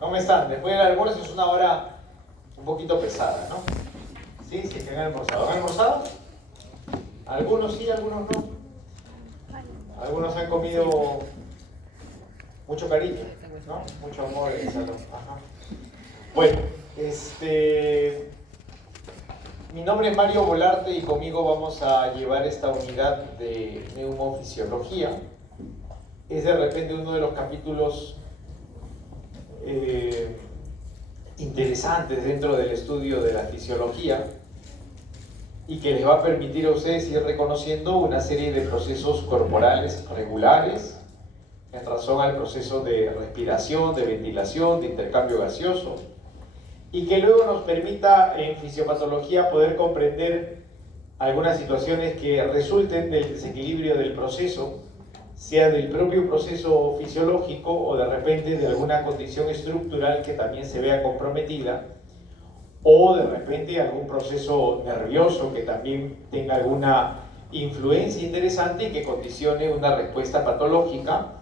¿Cómo están? Después del almuerzo es una hora un poquito pesada, ¿no? Sí, sí, que han almorzado. ¿Han almorzado? Algunos sí, algunos no. Algunos han comido mucho cariño, ¿no? Mucho amor en el salón. Ajá. Bueno, mi nombre es Mario Volarte y conmigo vamos a llevar esta unidad de neumofisiología. Es de repente uno de los capítulos interesantes dentro del estudio de la fisiología y que les va a permitir a ustedes ir reconociendo una serie de procesos corporales regulares en razón al proceso de respiración, de ventilación, de intercambio gaseoso, y que luego nos permita en fisiopatología poder comprender algunas situaciones que resulten del desequilibrio del proceso, sea del propio proceso fisiológico o de repente de alguna condición estructural que también se vea comprometida, o de repente algún proceso nervioso que también tenga alguna influencia interesante y que condicione una respuesta patológica,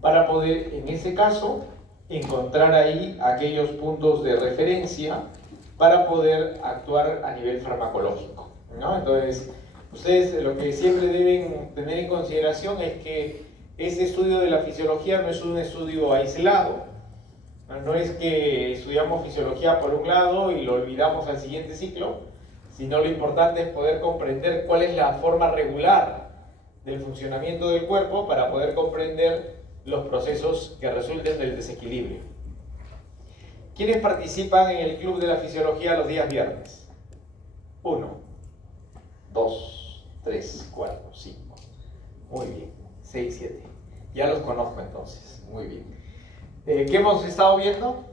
para poder, en ese caso, encontrar ahí aquellos puntos de referencia para poder actuar a nivel farmacológico, ¿no? Entonces, ustedes lo que siempre deben tener en consideración es que este estudio de la fisiología no es un estudio aislado. No es que estudiamos fisiología por un lado y lo olvidamos al siguiente ciclo, sino lo importante es poder comprender cuál es la forma regular del funcionamiento del cuerpo para poder comprender los procesos que resulten del desequilibrio. ¿Quiénes participan en el club de la fisiología los días viernes? 1, 2, 3, 4, 5. Muy bien. 6, 7. Ya los conozco entonces. Muy bien. ¿Qué hemos estado viendo?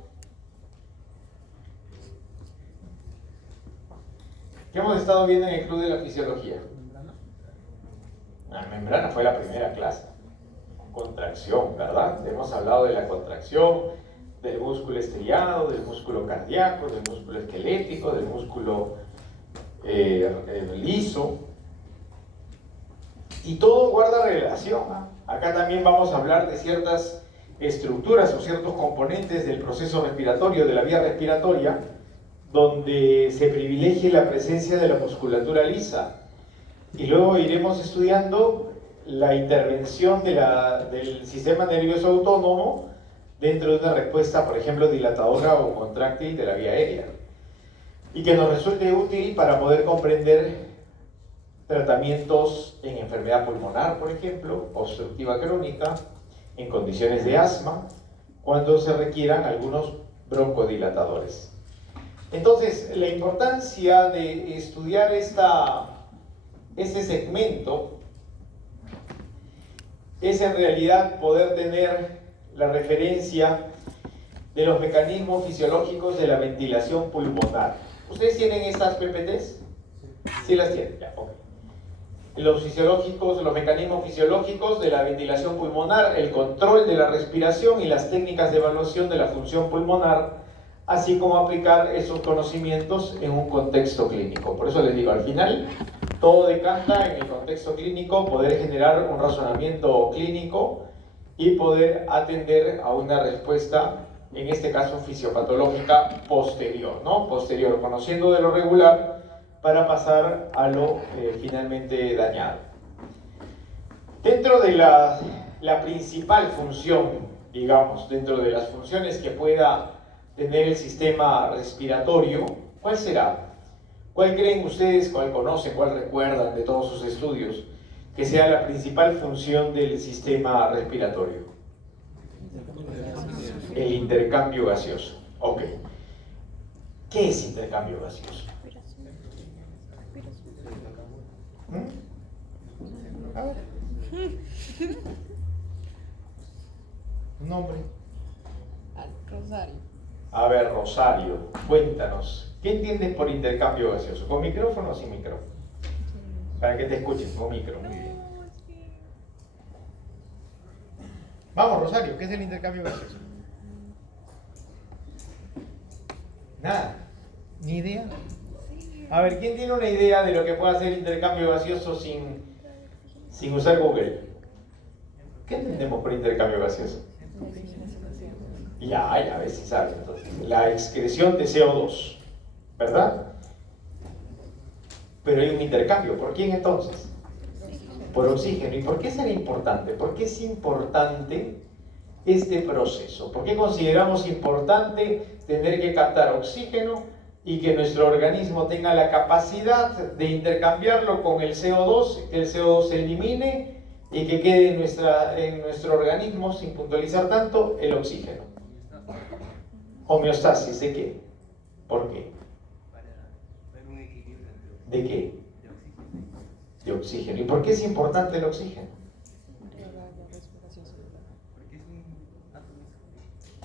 ¿Qué hemos estado viendo en el club de la fisiología? La membrana fue la primera clase. Contracción, ¿verdad? Hemos hablado de la contracción, del músculo estriado, del músculo cardíaco, del músculo esquelético, del músculo liso. Y todo guarda relación, ¿eh? Acá también vamos a hablar de ciertas estructuras o ciertos componentes del proceso respiratorio, de la vía respiratoria, donde se privilegie la presencia de la musculatura lisa. Y luego iremos estudiando la intervención del sistema nervioso autónomo dentro de una respuesta, por ejemplo, dilatadora o contráctil de la vía aérea, y que nos resulte útil para poder comprender tratamientos en enfermedad pulmonar, por ejemplo, obstructiva crónica, en condiciones de asma, cuando se requieran algunos broncodilatadores. Entonces, la importancia de estudiar este segmento es en realidad poder tener la referencia de los mecanismos fisiológicos de la ventilación pulmonar. ¿Ustedes tienen estas PPTs? Sí las tienen, ya, ok. Los mecanismos fisiológicos de la ventilación pulmonar, el control de la respiración y las técnicas de evaluación de la función pulmonar, así como aplicar esos conocimientos en un contexto clínico. Por eso les digo, al final, todo decanta en el contexto clínico, poder generar un razonamiento clínico y poder atender a una respuesta, en este caso fisiopatológica, posterior, ¿no? Posterior, conociendo de lo regular para pasar a lo finalmente dañado. Dentro de la principal función, digamos, dentro de las funciones que pueda tener el sistema respiratorio, ¿cuál será? ¿Cuál creen ustedes, cuál conocen, cuál recuerdan de todos sus estudios, que sea la principal función del sistema respiratorio? El intercambio gaseoso. Ok. ¿Qué es intercambio gaseoso? A ver. ¿Un nombre? Rosario. A ver, Rosario, cuéntanos, ¿qué entiendes por intercambio gaseoso? ¿Con micrófono o sin micrófono? Para que te escuchen, con micro, muy bien. Vamos, Rosario, ¿qué es el intercambio gaseoso? Nada, ni idea. A ver, ¿quién tiene una idea de lo que puede hacer intercambio gaseoso sin usar Google? ¿Qué entendemos por intercambio gaseoso? Ya ves si sabes. Entonces, la excreción de CO2, ¿verdad? Pero hay un intercambio. ¿Por quién entonces? Por oxígeno. ¿Y por qué será importante? ¿Por qué es importante este proceso? ¿Por qué consideramos importante tener que captar oxígeno y que nuestro organismo tenga la capacidad de intercambiarlo con el CO2, que el CO2 se elimine y que quede en nuestro organismo, sin puntualizar tanto, el oxígeno? Homeostasis, ¿de qué? ¿Por qué? ¿De qué? De oxígeno. ¿Y por qué es importante el oxígeno?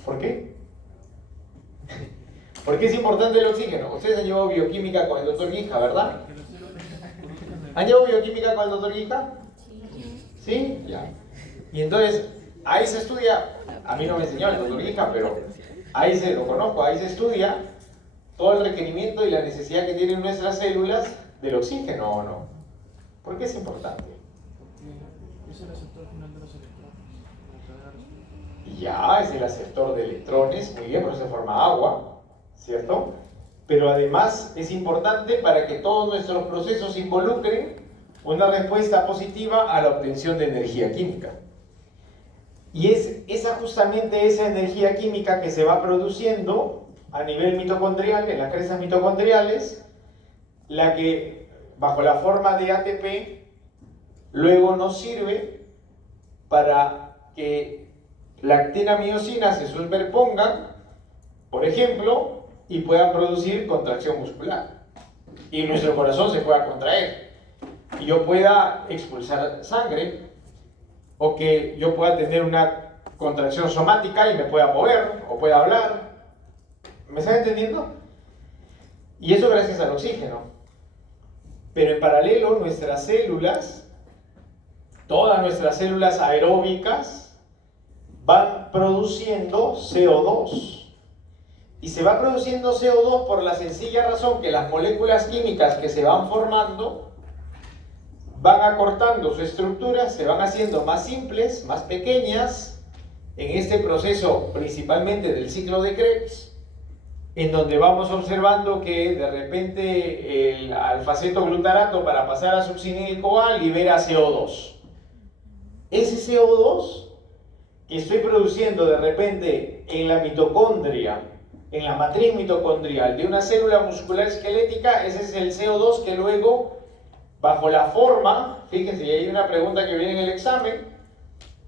¿Por qué? ¿Por qué es importante el oxígeno? Ustedes han llevado bioquímica con el doctor Guija, ¿verdad? ¿Han llevado bioquímica con el doctor Guija? ¿Sí? Ya. Y entonces, ahí se estudia, a mí no me enseñó el doctor Guija, pero ahí se lo conozco, ahí se estudia todo el requerimiento y la necesidad que tienen nuestras células del oxígeno, ¿o no? ¿Por qué es importante? Es el receptor final de los electrones. Ya, es el aceptor de electrones, muy bien, por eso se forma agua, ¿cierto? Pero además es importante para que todos nuestros procesos involucren una respuesta positiva a la obtención de energía química. Y es justamente esa energía química que se va produciendo a nivel mitocondrial, en las crestas mitocondriales, la que bajo la forma de ATP luego nos sirve para que la actina-miosina se superpongan, por ejemplo, y puedan producir contracción muscular. Y nuestro corazón se pueda contraer. Y yo pueda expulsar sangre, o que yo pueda tener una contracción somática y me pueda mover, o pueda hablar. ¿Me están entendiendo? Y eso gracias al oxígeno. Pero en paralelo, nuestras células, todas nuestras células aeróbicas, van produciendo CO2. Y se va produciendo CO2 por la sencilla razón que las moléculas químicas que se van formando van acortando su estructura, se van haciendo más simples, más pequeñas, en este proceso principalmente del ciclo de Krebs, en donde vamos observando que de repente el alfa-cetoglutarato para pasar a succinil-CoA libera CO2. Ese CO2 que estoy produciendo de repente en la mitocondria, en la matriz mitocondrial de una célula muscular esquelética, ese es el CO2 que luego, bajo la forma, fíjense, y hay una pregunta que viene en el examen,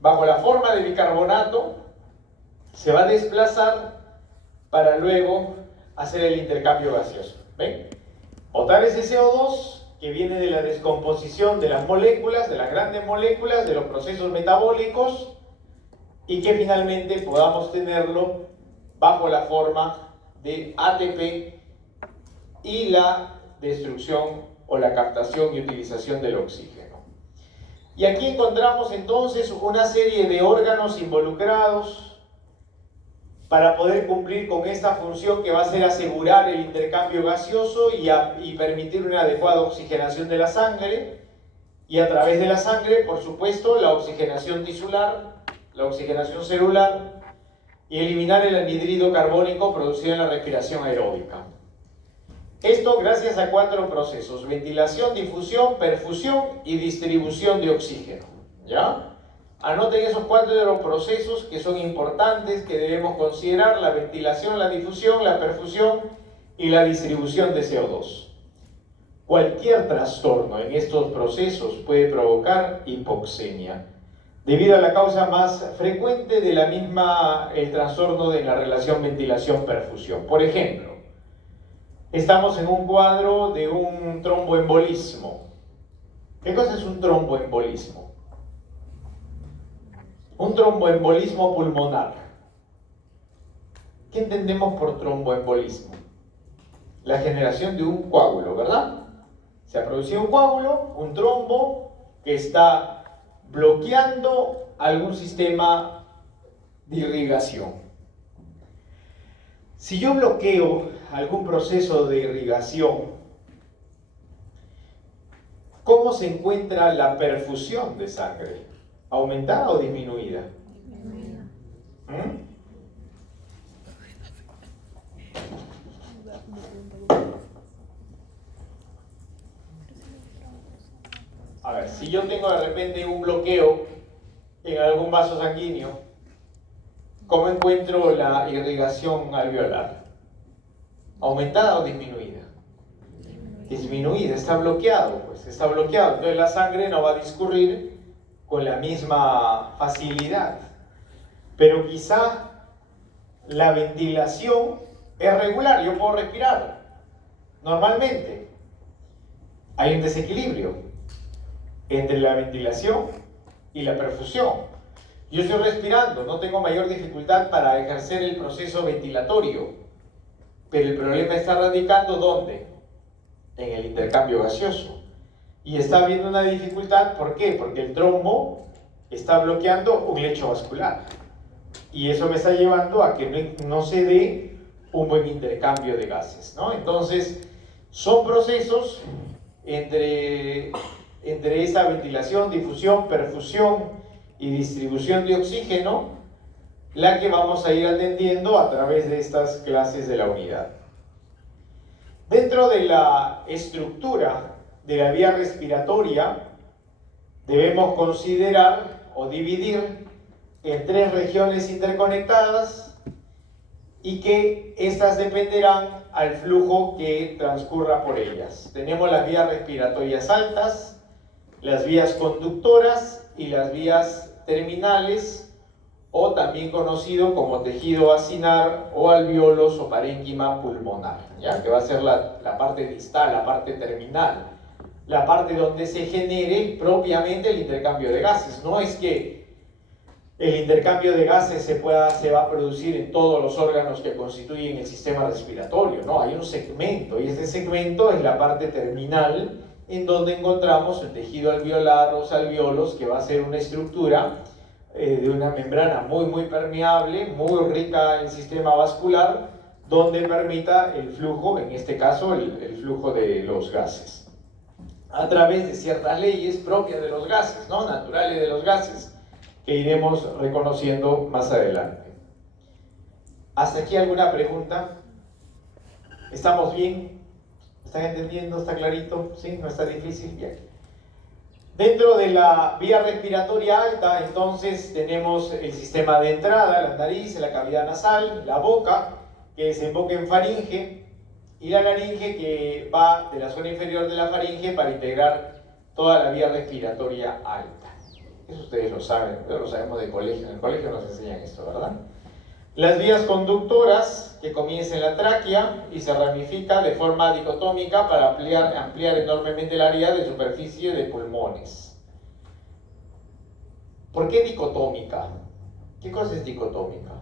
bajo la forma de bicarbonato, se va a desplazar para luego hacer el intercambio gaseoso. ¿Ven? Botar ese CO2 que viene de la descomposición de las moléculas, de las grandes moléculas, de los procesos metabólicos, y que finalmente podamos tenerlo bajo la forma de ATP y la destrucción o la captación y utilización del oxígeno. Y aquí encontramos entonces una serie de órganos involucrados para poder cumplir con esta función que va a ser asegurar el intercambio gaseoso y permitir una adecuada oxigenación de la sangre, y a través de la sangre, por supuesto, la oxigenación tisular, la oxigenación celular, y eliminar el anhídrido carbónico producido en la respiración aeróbica. Esto gracias a 4 procesos: ventilación, difusión, perfusión y distribución de oxígeno. ¿Ya? Anoten esos 4 de los procesos que son importantes, que debemos considerar: la ventilación, la difusión, la perfusión y la distribución de CO2. Cualquier trastorno en estos procesos puede provocar hipoxemia, debido a la causa más frecuente de la misma, el trastorno de la relación ventilación-perfusión. Por ejemplo, estamos en un cuadro de un tromboembolismo. ¿Qué cosa es un tromboembolismo? Un tromboembolismo pulmonar. ¿Qué entendemos por tromboembolismo? La generación de un coágulo, ¿verdad? Se ha producido un coágulo, un trombo, que está bloqueando algún sistema de irrigación. Si yo bloqueo algún proceso de irrigación, ¿cómo se encuentra la perfusión de sangre? ¿Aumentada o disminuida? ver, si yo tengo de repente un bloqueo en algún vaso sanguíneo, ¿cómo encuentro la irrigación alveolar? ¿Aumentada o disminuida? Disminuida, está bloqueado, pues está bloqueado. Entonces la sangre no va a discurrir con la misma facilidad. Pero quizá la ventilación es regular, yo puedo respirar normalmente. Hay un desequilibrio entre la ventilación y la perfusión. Yo estoy respirando, no tengo mayor dificultad para ejercer el proceso ventilatorio, pero el problema está radicando ¿dónde? En el intercambio gaseoso. Y está habiendo una dificultad, ¿por qué? Porque el trombo está bloqueando un lecho vascular. Y eso me está llevando a que no se dé un buen intercambio de gases, ¿no? Entonces, son procesos entre esa ventilación, difusión, perfusión y distribución de oxígeno, la que vamos a ir atendiendo a través de estas clases de la unidad. Dentro de la estructura de la vía respiratoria, debemos considerar o dividir en 3 regiones interconectadas y que estas dependerán al flujo que transcurra por ellas. Tenemos las vías respiratorias altas, las vías conductoras y las vías terminales, o también conocido como tejido acinar o alvéolos o parénquima pulmonar, ¿ya? Que va a ser la parte distal, la parte terminal, la parte donde se genere propiamente el intercambio de gases. No es que el intercambio de gases se va a producir en todos los órganos que constituyen el sistema respiratorio, no, hay un segmento, y este segmento es la parte terminal en donde encontramos el tejido alveolar, los alvéolos, que va a ser una estructura de una membrana muy permeable, muy rica en sistema vascular, donde permita el flujo, en este caso el flujo de los gases, a través de ciertas leyes propias de los gases, ¿no? Naturales de los gases, que iremos reconociendo más adelante. ¿Hasta aquí alguna pregunta? ¿Estamos bien? ¿Están entendiendo? ¿Está clarito? ¿Sí? ¿No está difícil? Bien. Dentro de la vía respiratoria alta, entonces, tenemos el sistema de entrada, la nariz, la cavidad nasal, la boca, que desemboca en faringe, y la laringe, que va de la zona inferior de la faringe para integrar toda la vía respiratoria alta. Eso ustedes lo saben, pero lo sabemos de colegio. En el colegio nos enseñan esto, ¿verdad? Las vías conductoras, que comienza en la tráquea y se ramifica de forma dicotómica para ampliar enormemente el área de superficie de pulmones. ¿Por qué dicotómica? ¿Qué cosa es dicotómica?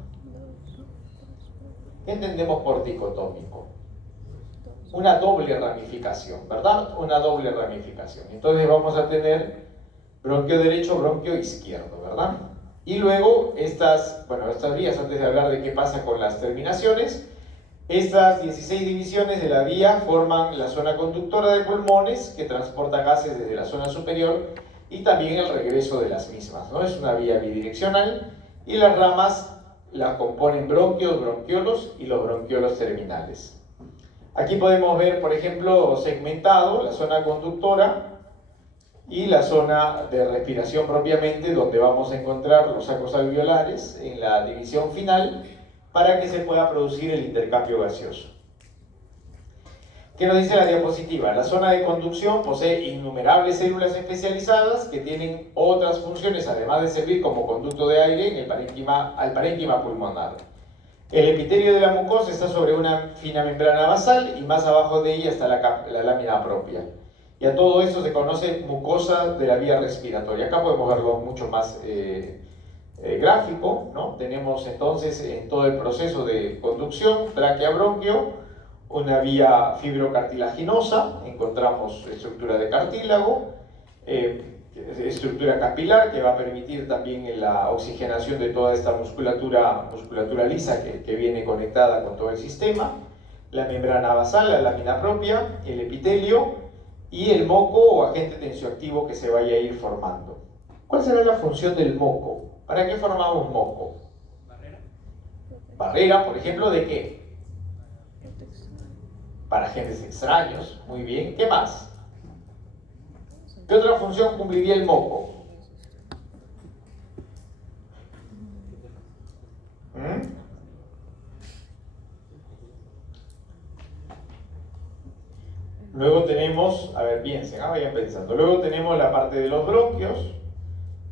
¿Qué entendemos por dicotómico? Una doble ramificación, ¿verdad? Una doble ramificación. Entonces vamos a tener bronquio derecho, bronquio izquierdo, ¿verdad? Y luego estas vías, antes de hablar de qué pasa con las terminaciones, estas 16 divisiones de la vía forman la zona conductora de pulmones, que transporta gases desde la zona superior y también el regreso de las mismas, ¿no? Es una vía bidireccional, y las ramas la componen bronquios, bronquiolos y los bronquiolos terminales. Aquí podemos ver, por ejemplo, segmentado la zona conductora y la zona de respiración propiamente, donde vamos a encontrar los sacos alveolares en la división final para que se pueda producir el intercambio gaseoso. ¿Qué nos dice la diapositiva? La zona de conducción posee innumerables células especializadas que tienen otras funciones, además de servir como conducto de aire al parénquima pulmonar. El epitelio de la mucosa está sobre una fina membrana basal y más abajo de ella está la lámina propia. Y a todo eso se conoce mucosa de la vía respiratoria. Acá podemos verlo mucho más gráfico, ¿no? Tenemos entonces en todo el proceso de conducción, tráquea-bronquio, una vía fibrocartilaginosa, encontramos estructura de cartílago, estructura capilar que va a permitir también la oxigenación de toda esta musculatura lisa que viene conectada con todo el sistema, la membrana basal, la lámina propia, el epitelio y el moco o agente tensioactivo que se vaya a ir formando. ¿Cuál será la función del moco? ¿Para qué formamos moco? Barrera. Barrera, por ejemplo, ¿de qué? Para agentes extraños, muy bien. ¿Qué más? ¿Qué otra función cumpliría el moco? Luego tenemos, a ver, piensen, vayan pensando. Luego tenemos la parte de los bronquios,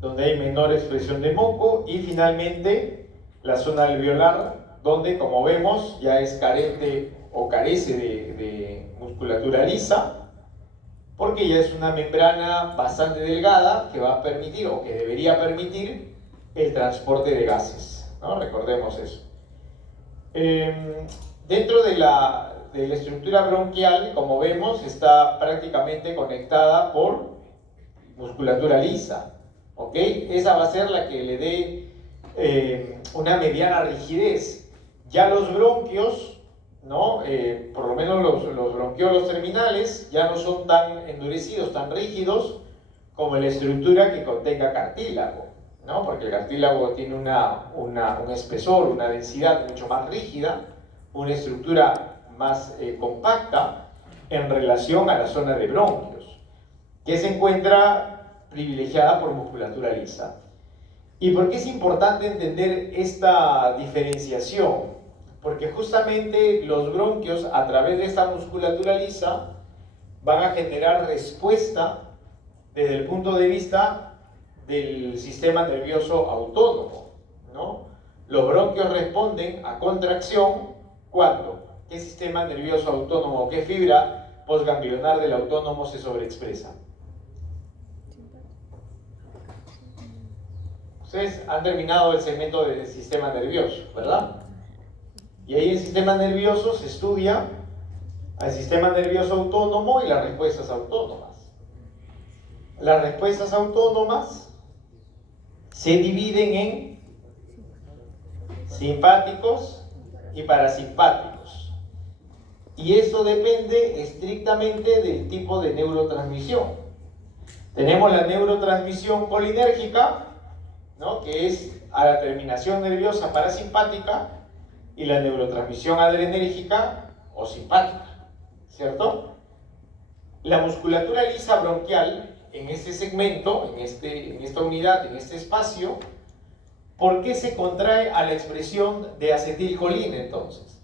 donde hay menor expresión de moco, y finalmente la zona alveolar, donde, como vemos, ya es carente o carece de musculatura lisa, porque ya es una membrana bastante delgada que va a permitir, o que debería permitir, el transporte de gases, ¿no? Recordemos eso. Dentro de la estructura bronquial, como vemos, está prácticamente conectada por musculatura lisa, ¿ok? Esa va a ser la que le dé una mediana rigidez. Ya los bronquios, ¿no? Por lo menos los bronquiolos terminales ya no son tan endurecidos, tan rígidos como la estructura que contenga cartílago, ¿no? Porque el cartílago tiene un espesor, una densidad mucho más rígida, una estructura más compacta en relación a la zona de bronquios, que se encuentra privilegiada por musculatura lisa. ¿Y por qué es importante entender esta diferenciación? Porque justamente los bronquios, a través de esta musculatura lisa, van a generar respuesta desde el punto de vista del sistema nervioso autónomo, ¿no? Los bronquios responden a contracción cuando ¿qué sistema nervioso autónomo, qué fibra postganglionar del autónomo se sobreexpresa? Ustedes han terminado el segmento del sistema nervioso, ¿verdad? Y ahí en el sistema nervioso se estudia al sistema nervioso autónomo y las respuestas autónomas. Las respuestas autónomas se dividen en simpáticos y parasimpáticos. Y eso depende estrictamente del tipo de neurotransmisión. Tenemos la neurotransmisión colinérgica, ¿no? Que es a la terminación nerviosa parasimpática, y la neurotransmisión adrenérgica o simpática, ¿cierto? La musculatura lisa bronquial en este segmento, en esta unidad, en este espacio, ¿por qué se contrae a la expresión de acetilcolina entonces?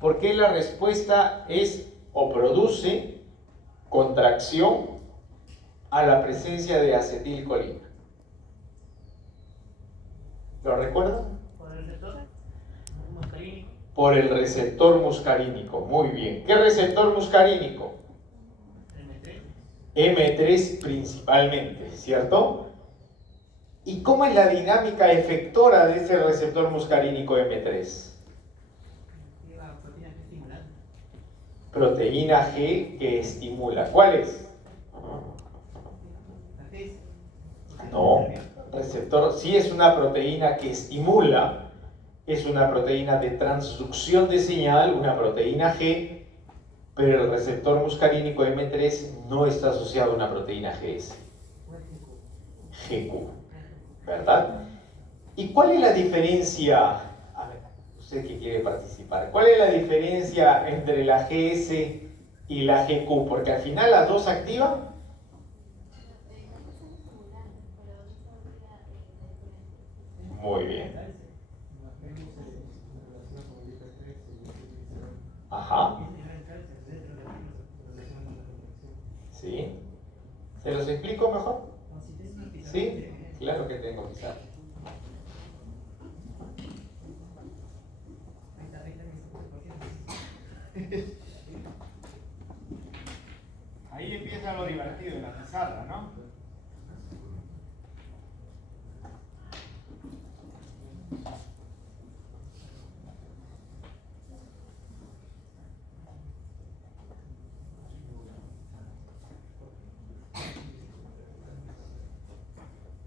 ¿Por qué la respuesta es o produce contracción a la presencia de acetilcolina? ¿Lo recuerdan? ¿Por el receptor muscarínico? Por el receptor muscarínico, muy bien. ¿Qué receptor muscarínico? M3 principalmente, ¿cierto? ¿Y cómo es la dinámica efectora de ese receptor muscarínico M3? Proteína G que estimula. ¿Cuál es? No, receptor sí es una proteína que estimula, es una proteína de transducción de señal, una proteína G, pero el receptor muscarínico M3 no está asociado a una proteína GS. GQ, ¿verdad? ¿Y cuál es la diferencia? A ver, usted que quiere participar, ¿cuál es la diferencia entre la GS y la GQ? Porque al final las dos activan. Muy bien. Ajá. ¿Sí? ¿Se los explico mejor? ¿Sí? Claro que tengo que saber. Ahí empieza lo divertido en la pizarra, ¿no?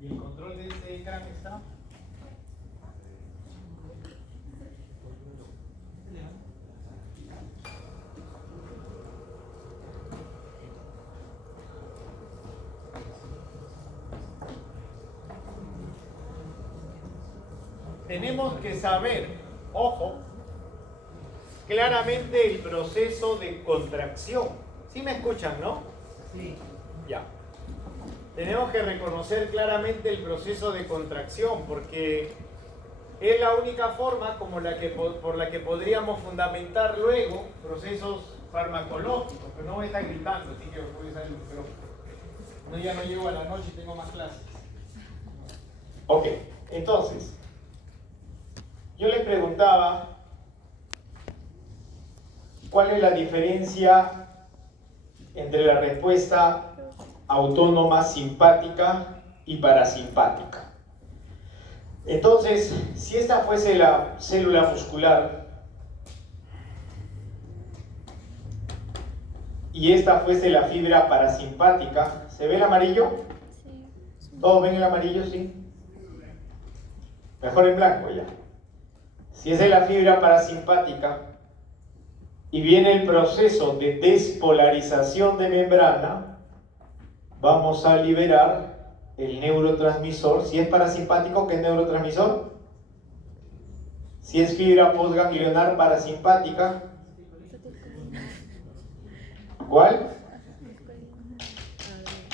¿Y el control de este ecran está? Tenemos que saber, ojo, claramente el proceso de contracción. ¿Sí me escuchan, no? Sí. Ya. Tenemos que reconocer claramente el proceso de contracción porque es la única forma por la que podríamos fundamentar luego procesos farmacológicos. Pero no me están gritando, así que voy a usar el micrófono. No, ya no llego a la noche y tengo más clases. Ok, entonces, yo le preguntaba cuál es la diferencia entre la respuesta autónoma simpática y parasimpática. Entonces, si esta fuese la célula muscular y esta fuese la fibra parasimpática, ¿se ve el amarillo? ¿Todos ven el amarillo? Sí. Mejor en blanco ya. Si esa es la fibra parasimpática y viene el proceso de despolarización de membrana, vamos a liberar el neurotransmisor. Si es parasimpático, ¿qué es neurotransmisor? Si es fibra postganglionar parasimpática, ¿cuál?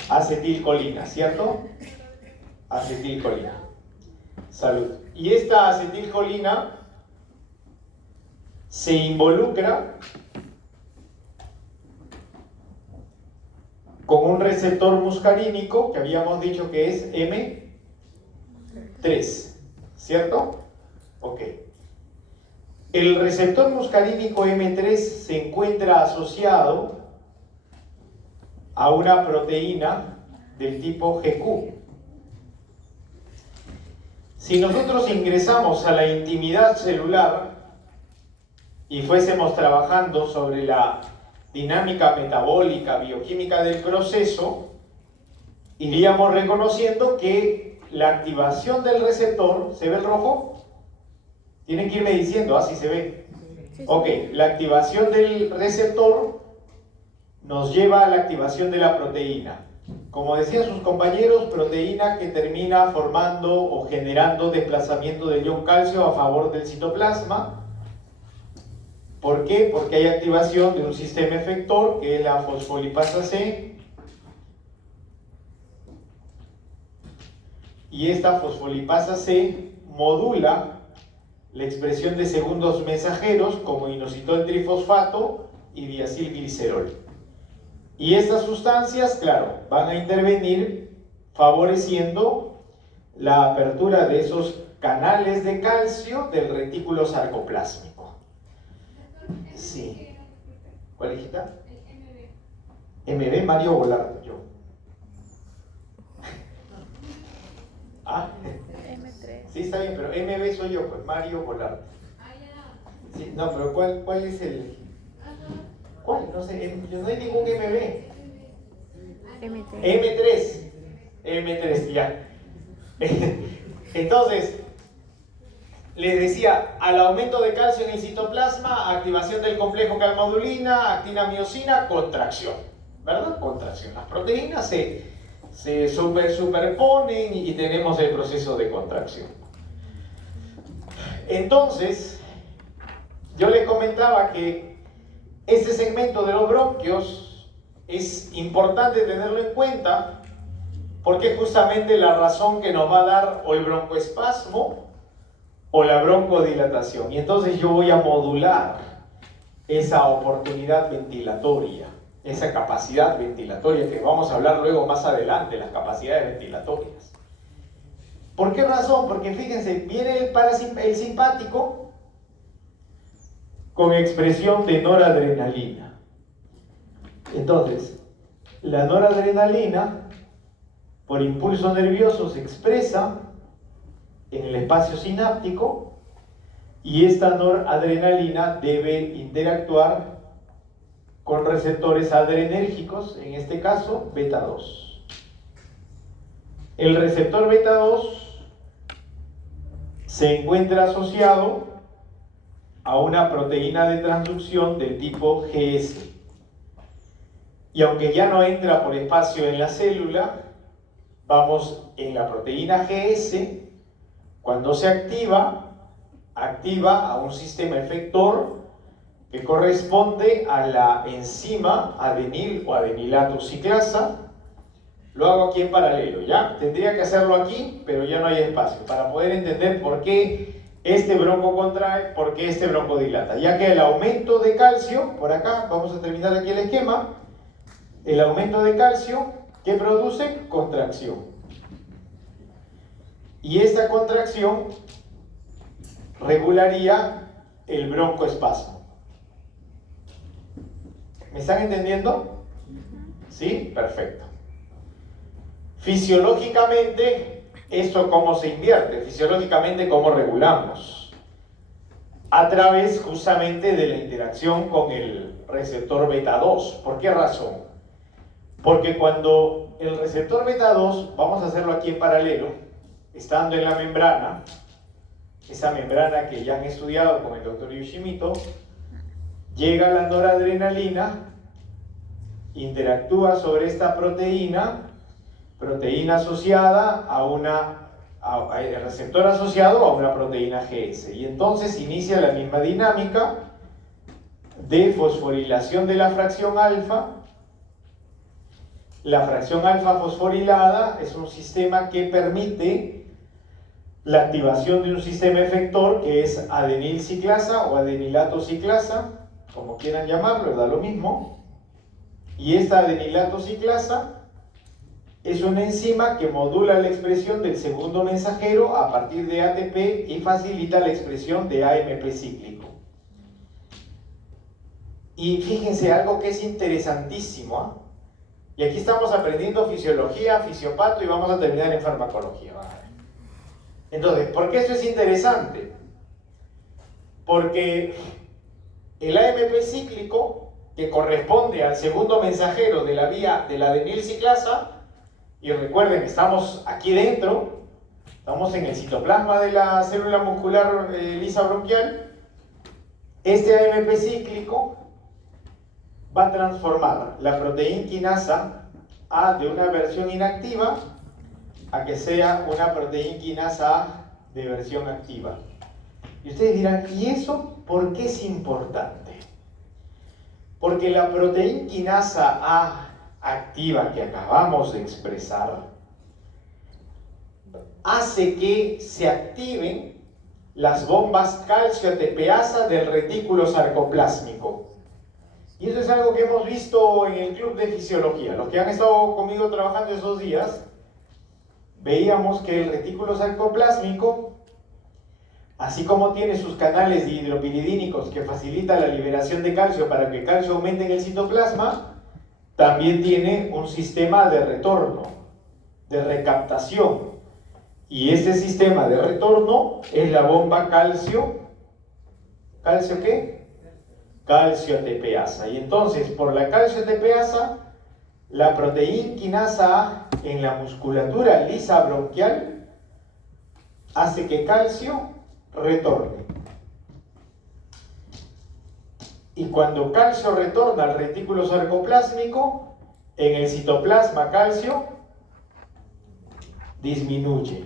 Acetilcolina, ¿cierto? Acetilcolina. Salud. Y esta acetilcolina se involucra con un receptor muscarínico que habíamos dicho que es M3, ¿cierto? Ok. El receptor muscarínico M3 se encuentra asociado a una proteína del tipo GQ. Si nosotros ingresamos a la intimidad celular y fuésemos trabajando sobre la dinámica metabólica, bioquímica del proceso, iríamos reconociendo que la activación del receptor, ¿se ve el rojo? Tienen que irme diciendo, así se ve. Ok, la activación del receptor nos lleva a la activación de la proteína. Como decían sus compañeros, proteína que termina formando o generando desplazamiento del ion calcio a favor del citoplasma. ¿Por qué? Porque hay activación de un sistema efector que es la fosfolipasa C. Y esta fosfolipasa C modula la expresión de segundos mensajeros como inositol trifosfato y diacilglicerol. Y estas sustancias, claro, van a intervenir favoreciendo la apertura de esos canales de calcio del retículo sarcoplásmico. Sí. ¿Cuál hijita? MB Mario Volar, yo. Ah, M3. sí, está bien, pero MB soy yo, pues Mario Volar. Sí, no, pero ¿cuál es el...? ¿Cuál? No sé, no hay ningún MB. M3. M3, ya. Entonces, les decía, al aumento de calcio en el citoplasma, activación del complejo calmodulina, actina-miosina, contracción, ¿verdad? Contracción. Las proteínas se superponen y tenemos el proceso de contracción. Entonces, yo les comentaba que este segmento de los bronquios es importante tenerlo en cuenta porque es justamente la razón que nos va a dar o el broncoespasmo o la broncodilatación. Y entonces yo voy a modular esa oportunidad ventilatoria, esa capacidad ventilatoria que vamos a hablar luego más adelante, las capacidades ventilatorias. ¿Por qué razón? Porque fíjense, viene el simpático con expresión de noradrenalina. Entonces, la noradrenalina, por impulso nervioso, se expresa en el espacio sináptico y esta noradrenalina debe interactuar con receptores adrenérgicos, en este caso, beta 2. El receptor beta 2 se encuentra asociado a una proteína de transducción del tipo GS. Y aunque ya no entra por espacio en la célula, vamos en la proteína GS, cuando se activa a un sistema efector que corresponde a la enzima adenil o adenilato ciclasa. Lo hago aquí en paralelo, ¿ya? Tendría que hacerlo aquí, pero ya no hay espacio, para poder entender por qué este bronco contrae, por qué este bronco dilata. Ya que el aumento de calcio, por acá, vamos a terminar aquí el esquema, el aumento de calcio, ¿qué produce? Contracción. Y esta contracción regularía el broncoespasmo. ¿Me están entendiendo? ¿Sí? Perfecto. Fisiológicamente, ¿esto cómo se invierte? Fisiológicamente, ¿cómo regulamos? A través justamente de la interacción con el receptor beta 2. ¿Por qué razón? Porque cuando el receptor beta 2, vamos a hacerlo aquí en paralelo, estando en la membrana, esa membrana que ya han estudiado con el doctor Yoshimoto, llega la noradrenalina, interactúa sobre esta proteína asociada el receptor asociado a una proteína GS, y entonces inicia la misma dinámica de fosforilación de la fracción alfa. La fracción alfa fosforilada es un sistema que permite la activación de un sistema efector que es adenil ciclasa o adenilato ciclasa, como quieran llamarlo, da lo mismo. Y esta adenilato ciclasa es una enzima que modula la expresión del segundo mensajero a partir de ATP y facilita la expresión de AMP cíclico. Y fíjense algo que es interesantísimo, ¿eh? Y aquí estamos aprendiendo fisiología, fisiopato, y vamos a terminar en farmacología. Entonces, ¿por qué esto es interesante? Porque el AMP cíclico, que corresponde al segundo mensajero de la vía de la adenil ciclasa, y recuerden, estamos aquí dentro, estamos en el citoplasma de la célula muscular lisa bronquial. Este AMP cíclico va a transformar la proteína quinasa A de una versión inactiva a que sea una proteína quinasa A de versión activa. Y ustedes dirán, ¿y eso por qué es importante? Porque la proteína quinasa A activa que acabamos de expresar hace que se activen las bombas calcio-ATPasa del retículo sarcoplásmico. Y eso es algo que hemos visto en el club de fisiología. Los que han estado conmigo trabajando esos días, veíamos que el retículo sarcoplásmico, así como tiene sus canales dihidropiridínicos que facilitan la liberación de calcio para que el calcio aumente en el citoplasma, también tiene un sistema de retorno, de recaptación. Y este sistema de retorno es la bomba calcio. ¿Calcio qué? Calcio ATPasa. Y entonces, por la calcio ATPasa, la proteína quinasa A en la musculatura lisa bronquial hace que calcio retorne. Y cuando calcio retorna al retículo sarcoplásmico, en el citoplasma calcio disminuye.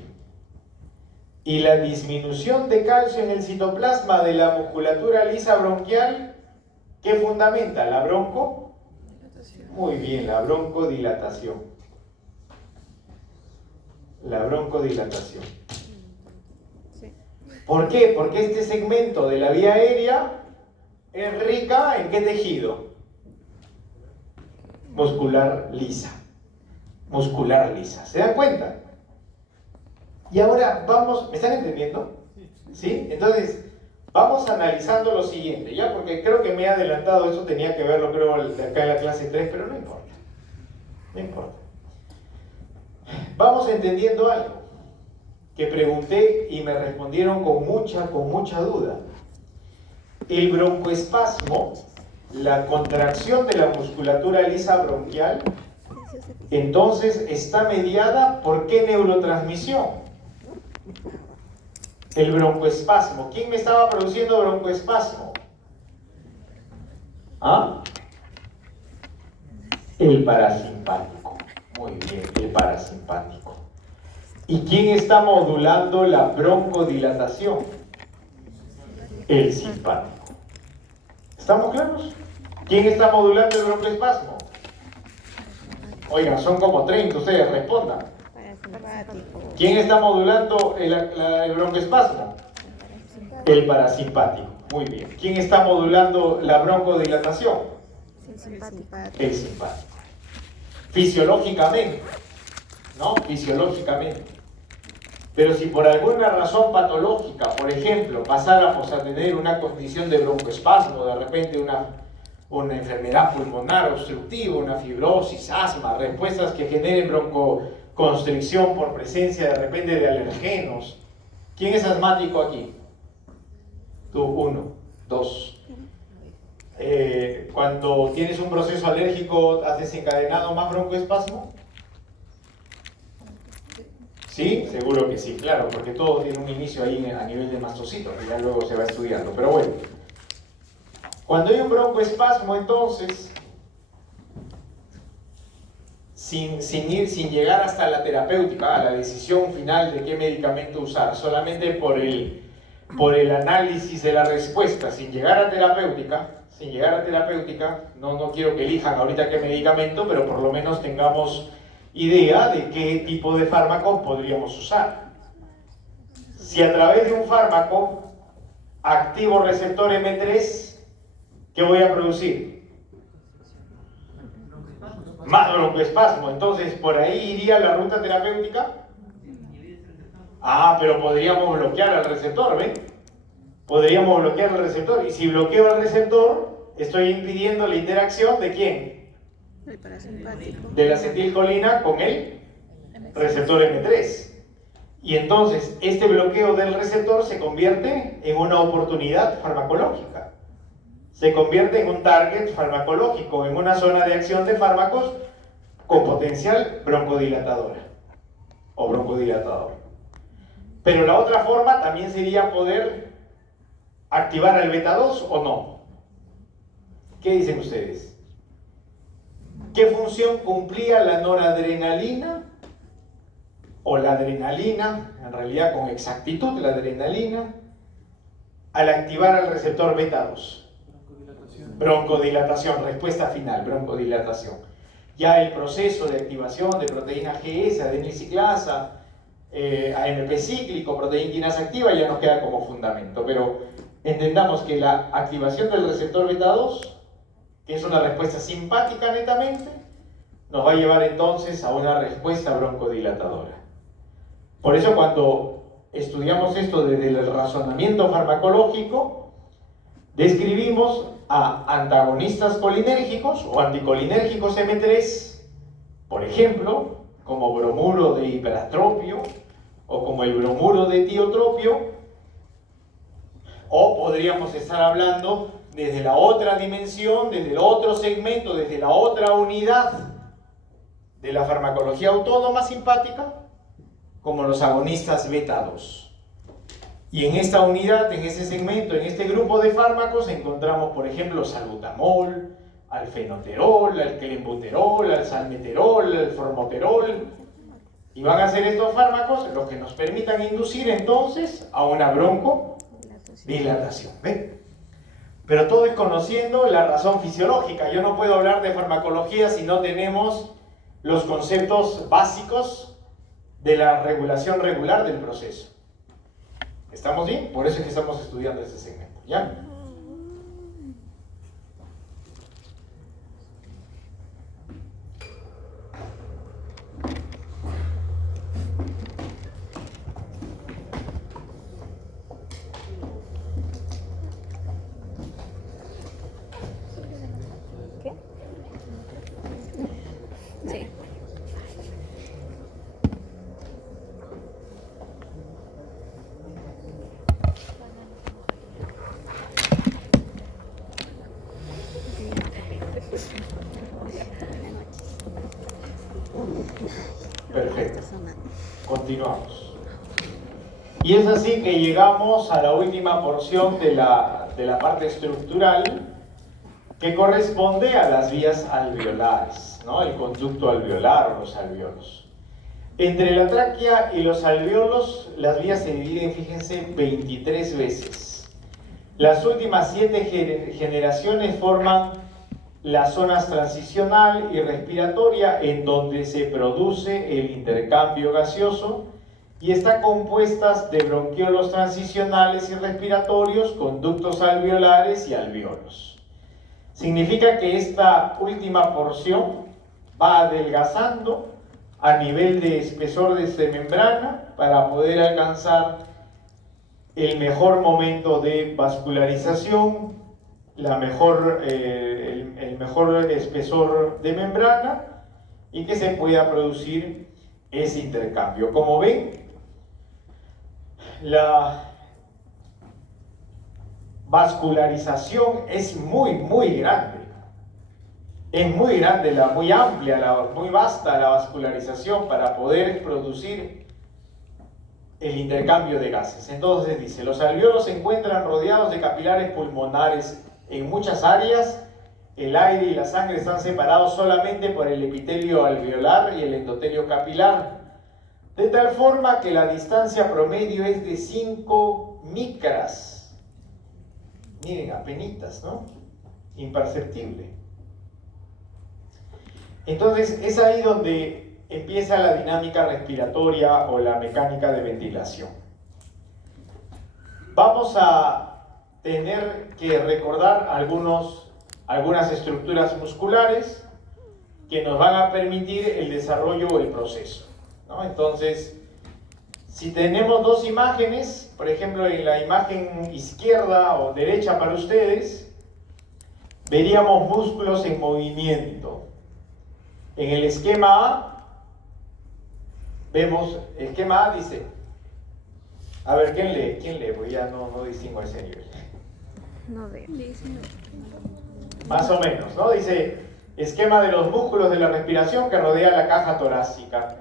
Y la disminución de calcio en el citoplasma de la musculatura lisa bronquial, ¿qué fundamenta? La bronco. Muy bien, la broncodilatación. La broncodilatación. ¿Por qué? Porque este segmento de la vía aérea es rica ¿en qué tejido? Muscular lisa. Muscular lisa. ¿Se dan cuenta? Y ahora vamos, ¿me están entendiendo? ¿Sí? Entonces, vamos analizando lo siguiente, ¿ya? Porque creo que me he adelantado, eso tenía que verlo, creo, de acá en la clase 3, pero no importa. No importa. Vamos entendiendo algo que pregunté y me respondieron con mucha duda. El broncoespasmo, la contracción de la musculatura lisa bronquial, entonces está mediada por ¿qué neurotransmisión? El broncoespasmo. ¿Quién me estaba produciendo broncoespasmo? ¿Ah? El parasimpático. Muy bien, el parasimpático. ¿Y quién está modulando la broncodilatación? El simpático. ¿Estamos claros? ¿Quién está modulando el broncoespasmo? Oigan, son como 30, ustedes respondan. ¿Quién está modulando el broncoespasmo? El parasimpático. Muy bien. ¿Quién está modulando la broncodilatación? El simpático. Fisiológicamente, ¿no? Fisiológicamente. Pero si por alguna razón patológica, por ejemplo, pasáramos a tener una condición de broncoespasmo, de repente una enfermedad pulmonar obstructiva, una fibrosis, asma, respuestas que generen broncoconstricción por presencia de repente de alergenos. ¿Quién es asmático aquí? Tú, 1, 2. Cuando tienes un proceso alérgico, ¿has desencadenado más broncoespasmo? ¿Sí? Seguro que sí, claro, porque todo tiene un inicio ahí a nivel de mastocito, que ya luego se va estudiando. Pero bueno, cuando hay un broncoespasmo, entonces, sin llegar hasta la terapéutica, a la decisión final de qué medicamento usar, solamente por el análisis de la respuesta, sin llegar a terapéutica, no quiero que elijan ahorita qué medicamento, pero por lo menos tengamos idea de qué tipo de fármaco podríamos usar. Si a través de un fármaco activo receptor M3, ¿qué voy a producir? Más broncoespasmo. Entonces, ¿por ahí iría la ruta terapéutica? Ah, pero podríamos bloquear al receptor, ¿ven? Podríamos bloquear al receptor. Y si bloqueo al receptor, estoy impidiendo la interacción ¿de quién? El parasimpático. De la acetilcolina con el receptor M3. Y entonces, este bloqueo del receptor se convierte en una oportunidad farmacológica. Se convierte en un target farmacológico, en una zona de acción de fármacos con potencial broncodilatadora o broncodilatador. Pero la otra forma también sería poder activar al beta 2 o no. ¿Qué dicen ustedes? ¿Qué función cumplía la noradrenalina o la adrenalina, en realidad con exactitud la adrenalina, al activar al receptor beta 2? Broncodilatación, respuesta final, broncodilatación. Ya el proceso de activación de proteína GS, adenilciclasa, AMP cíclico, proteína quinasa activa, ya nos queda como fundamento. Pero entendamos que la activación del receptor beta 2, que es una respuesta simpática netamente, nos va a llevar entonces a una respuesta broncodilatadora. Por eso cuando estudiamos esto desde el razonamiento farmacológico, describimos a antagonistas colinérgicos o anticolinérgicos M3, por ejemplo, como bromuro de hiperatropio o como el bromuro de tiotropio, o podríamos estar hablando desde la otra dimensión, desde el otro segmento, desde la otra unidad de la farmacología autónoma simpática, como los agonistas beta 2. Y en esta unidad, en ese segmento, en este grupo de fármacos, encontramos, por ejemplo, salbutamol, alfenoterol, al clenbuterol, al salmeterol, al formoterol. Y van a ser estos fármacos los que nos permitan inducir entonces a una broncodilatación. ¿Ven? Pero todo es conociendo la razón fisiológica. Yo no puedo hablar de farmacología si no tenemos los conceptos básicos de la regulación regular del proceso. ¿Estamos bien? Por eso es que estamos estudiando este segmento, ¿ya? ¿Qué? Sí. Perfecto. Continuamos. Y es así que llegamos a la última porción de la parte estructural que corresponde a las vías alveolares, ¿no? El conducto alveolar o los alveolos. Entre la tráquea y los alveolos, las vías se dividen, fíjense, 23 veces. Las últimas 7 generaciones forman las zonas transicional y respiratoria, en donde se produce el intercambio gaseoso y está compuestas de bronquiolos transicionales y respiratorios, conductos alveolares y alvéolos. Significa que esta última porción va adelgazando a nivel de espesor de membrana para poder alcanzar el mejor momento de vascularización, el mejor espesor de membrana y que se pueda producir ese intercambio. Como ven, la vascularización es muy grande. Es muy grande, muy amplia, muy vasta la vascularización para poder producir el intercambio de gases. Entonces dice, los alvéolos se encuentran rodeados de capilares pulmonares en muchas áreas. El aire y la sangre están separados solamente por el epitelio alveolar y el endotelio capilar, de tal forma que la distancia promedio es de 5 micras. Miren, apenitas, ¿no? Imperceptible. Entonces es ahí donde empieza la dinámica respiratoria o la mecánica de ventilación. Vamos a tener que recordar algunas estructuras musculares que nos van a permitir el desarrollo o el proceso, ¿no? Entonces, si tenemos dos imágenes, por ejemplo en la imagen izquierda o derecha para ustedes, veríamos músculos en movimiento. En el esquema A, vemos, el esquema A dice, a ver, ¿quién lee? Porque ya no distingo ese nivel. No veo. Más o menos, ¿no? Dice, esquema de los músculos de la respiración que rodea la caja torácica.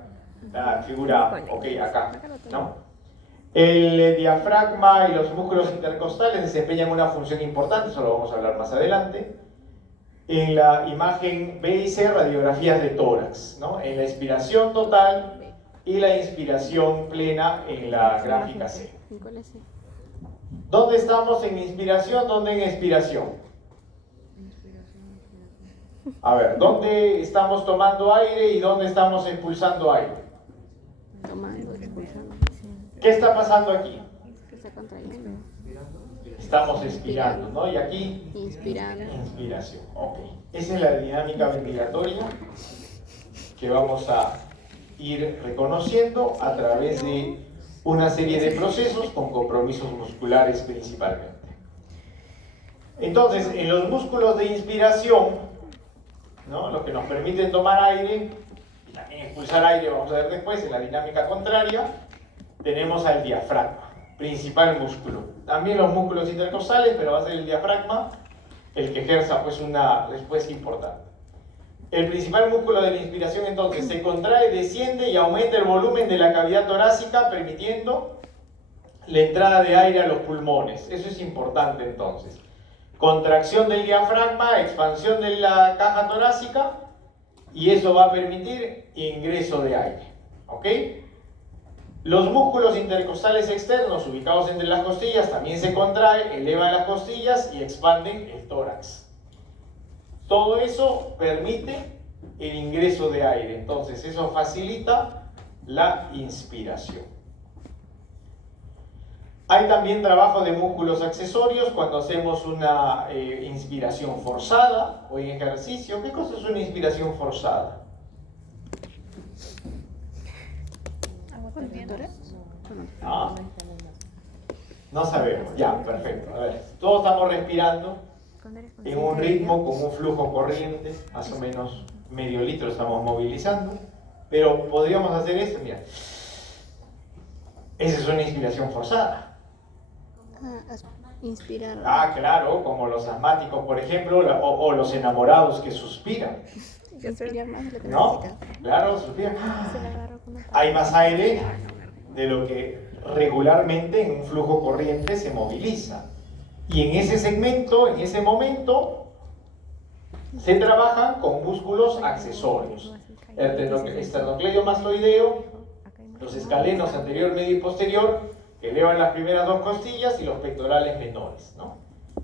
La figura, ok, acá, ¿no? El diafragma y los músculos intercostales desempeñan una función importante, eso lo vamos a hablar más adelante. En la imagen B y C, radiografías de tórax, ¿no? En la expiración total y la inspiración plena en la gráfica C. ¿Dónde estamos en inspiración? ¿Dónde en expiración? A ver, ¿dónde estamos tomando aire y dónde estamos expulsando aire? Tomando, expulsando. ¿Qué está pasando aquí? Se está contrayendo. Estamos expirando, ¿no? Y aquí, Inspirando. inspiración. Ok. Esa es la dinámica ventilatoria que vamos a ir reconociendo a través de una serie de procesos con compromisos musculares principalmente. Entonces, en los músculos de inspiración, ¿no? Los que nos permiten tomar aire y también expulsar aire, vamos a ver después, en la dinámica contraria, tenemos al diafragma, principal músculo. También los músculos intercostales, pero va a ser el diafragma el que ejerza pues una respuesta importante. El principal músculo de la inspiración entonces se contrae, desciende y aumenta el volumen de la cavidad torácica, permitiendo la entrada de aire a los pulmones. Eso es importante entonces. Contracción del diafragma, expansión de la caja torácica, y eso va a permitir ingreso de aire. ¿Ok? Los músculos intercostales externos ubicados entre las costillas también se contraen, elevan las costillas y expanden el tórax. Todo eso permite el ingreso de aire, entonces eso facilita la inspiración. Hay también trabajo de músculos accesorios cuando hacemos una inspiración forzada o en ejercicio. ¿Qué cosa es una inspiración forzada? No sabemos, ya, perfecto. A ver, todos estamos respirando en un ritmo con un flujo corriente, más o menos medio litro estamos movilizando, pero podríamos hacer esto, mira. Esa es una inspiración forzada. Inspirar. Ah, claro, como los asmáticos, por ejemplo, o los enamorados que suspiran. Inspirar más de lo que ¿No? necesita. Claro, suspiran. Se la agarro con una- Hay más aire de lo que regularmente en un flujo corriente se moviliza. Y en ese segmento, en ese momento, se trabajan con músculos accesorios. El esternocleidomastoideo, los escalenos anterior, medio y posterior, que elevan las primeras dos costillas, y los pectorales menores, ¿no?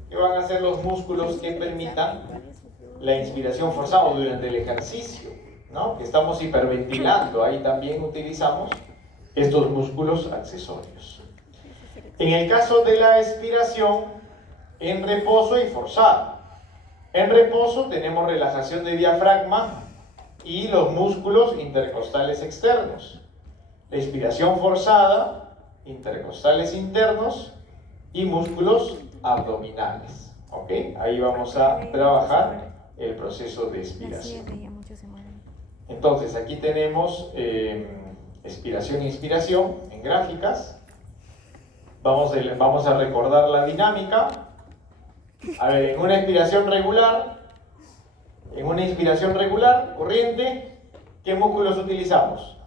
que van a ser los músculos que permitan la inspiración forzada durante el ejercicio, ¿no? Que estamos hiperventilando, ahí también utilizamos estos músculos accesorios. En el caso de la expiración, en reposo y forzada. En reposo tenemos relajación de diafragma y los músculos intercostales externos. La inspiración forzada, intercostales internos y músculos abdominales. ¿Ok? Ahí vamos a trabajar el proceso de expiración. Entonces, aquí tenemos expiración e inspiración en gráficas. Vamos a recordar la dinámica. A ver, en una inspiración regular, corriente, ¿qué músculos utilizamos?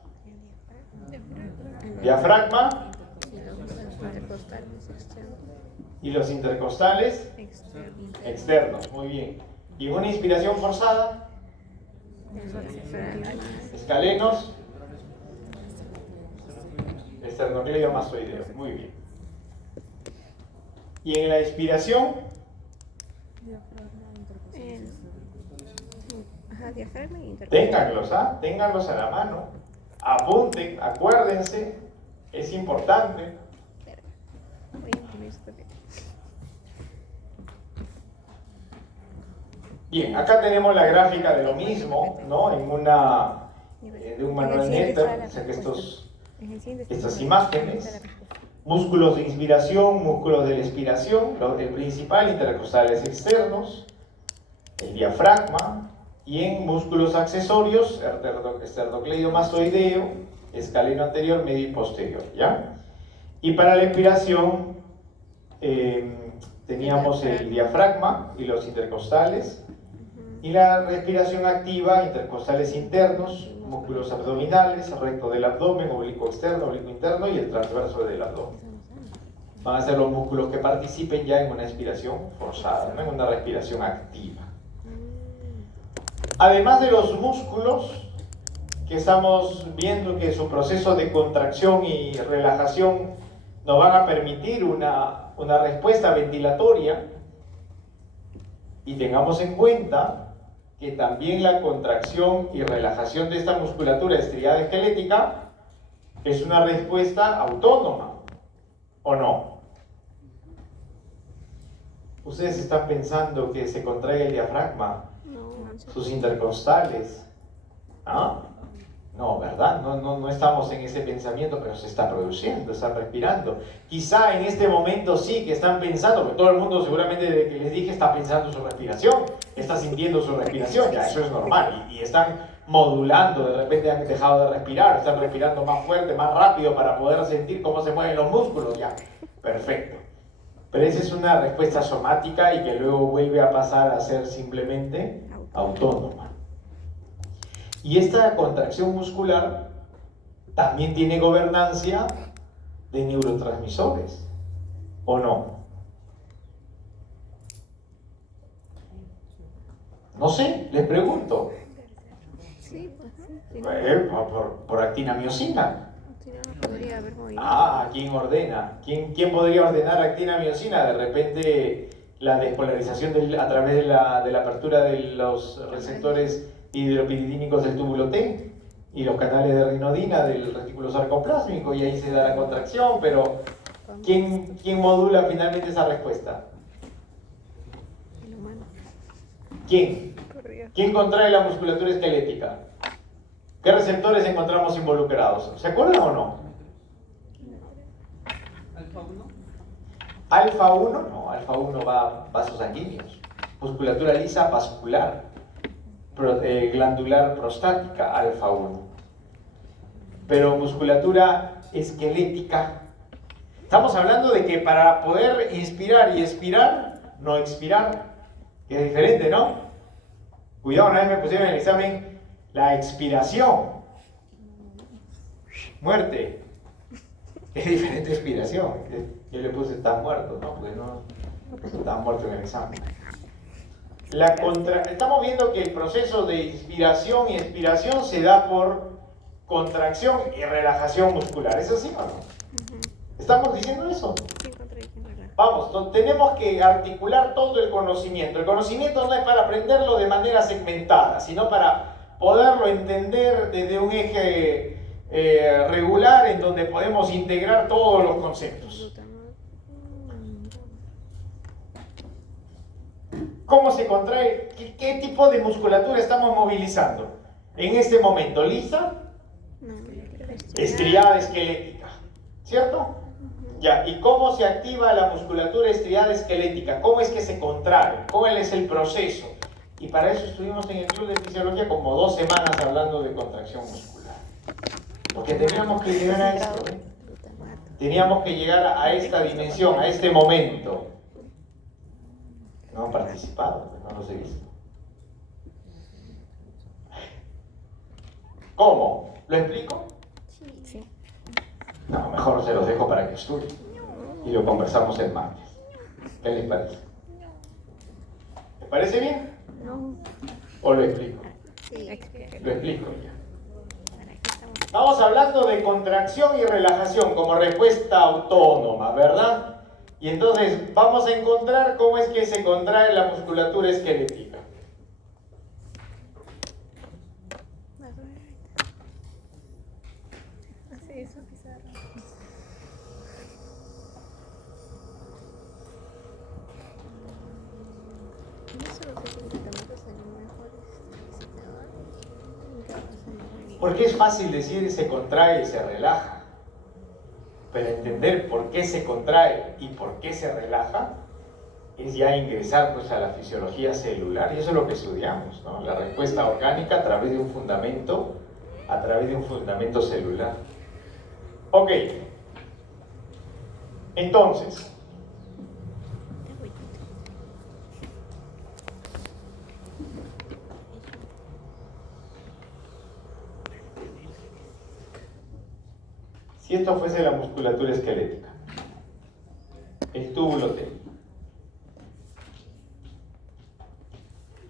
Diafragma y los intercostales externos. Muy bien. Y en una inspiración forzada, escalenos, esternocleidomastoideo. Muy bien. Y en la expiración, diafragma y intercostal. ténganlos a la mano, apunten, acuérdense, es importante. Voy a imprimir esto bien. Bien, acá tenemos la gráfica de lo mismo, ¿no? En de un manual Netter, saqué estas imágenes. Músculos de inspiración, músculos de la expiración, el principal, intercostales externos, el diafragma, y en músculos accesorios, esternocleidomastoideo, escaleno anterior, medio y posterior, ¿ya? Y para la expiración teníamos el diafragma y los intercostales, y la respiración activa, intercostales internos, músculos abdominales, recto del abdomen, oblicuo externo, oblicuo interno y el transverso del abdomen. Van a ser los músculos que participen ya en una expiración forzada, ¿no? En una respiración activa. Además de los músculos que estamos viendo que su proceso de contracción y relajación nos van a permitir una respuesta ventilatoria, y tengamos en cuenta que también la contracción y relajación de esta musculatura estriada esquelética es una respuesta autónoma, ¿o no? Ustedes están pensando que se contrae el diafragma, sus intercostales, ¿ah? No, ¿verdad? No estamos en ese pensamiento, pero se está produciendo, están respirando. Quizá en este momento sí que están pensando, porque todo el mundo seguramente desde que les dije está pensando su respiración, está sintiendo su respiración, ya eso es normal, y están modulando, de repente han dejado de respirar, están respirando más fuerte, más rápido para poder sentir cómo se mueven los músculos, ya, perfecto. Pero esa es una respuesta somática y que luego vuelve a pasar a ser simplemente autónoma. Y esta contracción muscular también tiene gobernancia de neurotransmisores, ¿o no? No sé, les pregunto. Sí, pues sí. Por actina-miosina. Si no, no podría haber movimiento. ¿Quién ordena? ¿Quién podría ordenar actina-miosina? De repente la despolarización a través de la apertura de los receptores hidropiridínicos del túbulo T y los canales de rinodina del retículo sarcoplásmico, y ahí se da la contracción, pero ¿quién modula finalmente esa respuesta? El humano. ¿Quién? Corría. ¿Quién contrae la musculatura esquelética? ¿Qué receptores encontramos involucrados? ¿Se acuerdan o no? Alfa 1, no, alfa 1 va vasos sanguíneos. Musculatura lisa vascular. Glandular prostática, alfa 1. Pero musculatura esquelética, estamos hablando de que para poder inspirar y expirar, no expirar, que es diferente, ¿no? Cuidado, una vez me pusieron en el examen la expiración, muerte, es diferente expiración. Yo le puse "estás muerto", ¿no? Porque no estaba muerto en el examen. Estamos viendo que el proceso de inspiración y expiración se da por contracción y relajación muscular. ¿Es así o no? ¿Estamos diciendo eso? Sí, contradicción, ¿verdad? Vamos, tenemos que articular todo el conocimiento. El conocimiento no es para aprenderlo de manera segmentada, sino para poderlo entender desde un eje regular en donde podemos integrar todos los conceptos. ¿Cómo se contrae? ¿Qué tipo de musculatura estamos movilizando? En este momento, lisa, estriada esquelética, ¿cierto? Ya, ¿y cómo se activa la musculatura estriada esquelética? ¿Cómo es que se contrae? ¿Cuál es el proceso? Y para eso estuvimos en el Club de Fisiología como 2 semanas hablando de contracción muscular. Porque teníamos que llegar a esto, ¿eh? Teníamos que llegar a esta dimensión, a este momento. No han participado, no los he visto. ¿Cómo? ¿Lo explico? Sí. No, mejor se los dejo para que estudien. Y lo conversamos el martes. ¿Qué les parece? ¿Les parece bien? No. ¿O lo explico? Sí, explícalo. Lo explico ya. ¿Para qué estamos? Estamos hablando de contracción y relajación como respuesta autónoma, ¿verdad? Y entonces vamos a encontrar cómo es que se contrae la musculatura esquelética. Vas a ver ahorita. Hace eso, pizarra. No solo que el glutamato salió mejor excitador. Porque es fácil decir se contrae y se relaja. Pero entender por qué se contrae y por qué se relaja es ya ingresar pues, a la fisiología celular, y eso es lo que estudiamos, ¿no? La respuesta orgánica a través de un fundamento, celular. Ok. Entonces, si esto fuese la musculatura esquelética, el túbulo T,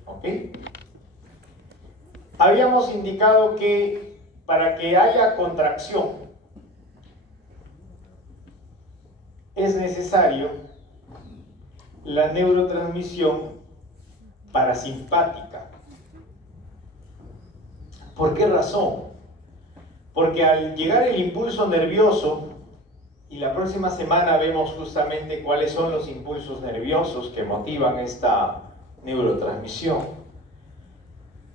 ¿ok? Habíamos indicado que para que haya contracción es necesario la neurotransmisión parasimpática. ¿Por qué razón? Porque al llegar el impulso nervioso, y la próxima semana vemos justamente cuáles son los impulsos nerviosos que motivan esta neurotransmisión,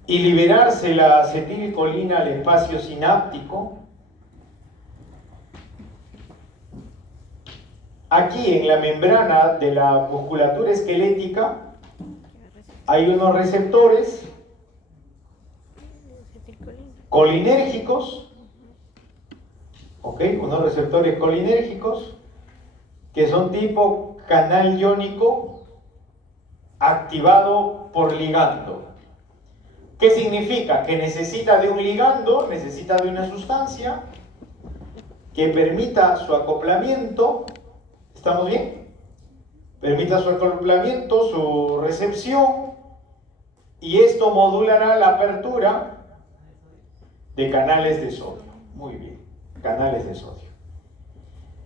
y liberarse la acetilcolina al espacio sináptico, aquí en la membrana de la musculatura esquelética hay unos receptores colinérgicos, ¿ok? Unos receptores colinérgicos que son tipo canal iónico activado por ligando. ¿Qué significa? Que necesita de un ligando, necesita de una sustancia que permita su acoplamiento. ¿Estamos bien? Permita su acoplamiento, su recepción, y esto modulará la apertura de canales de sodio. Muy bien, canales de sodio.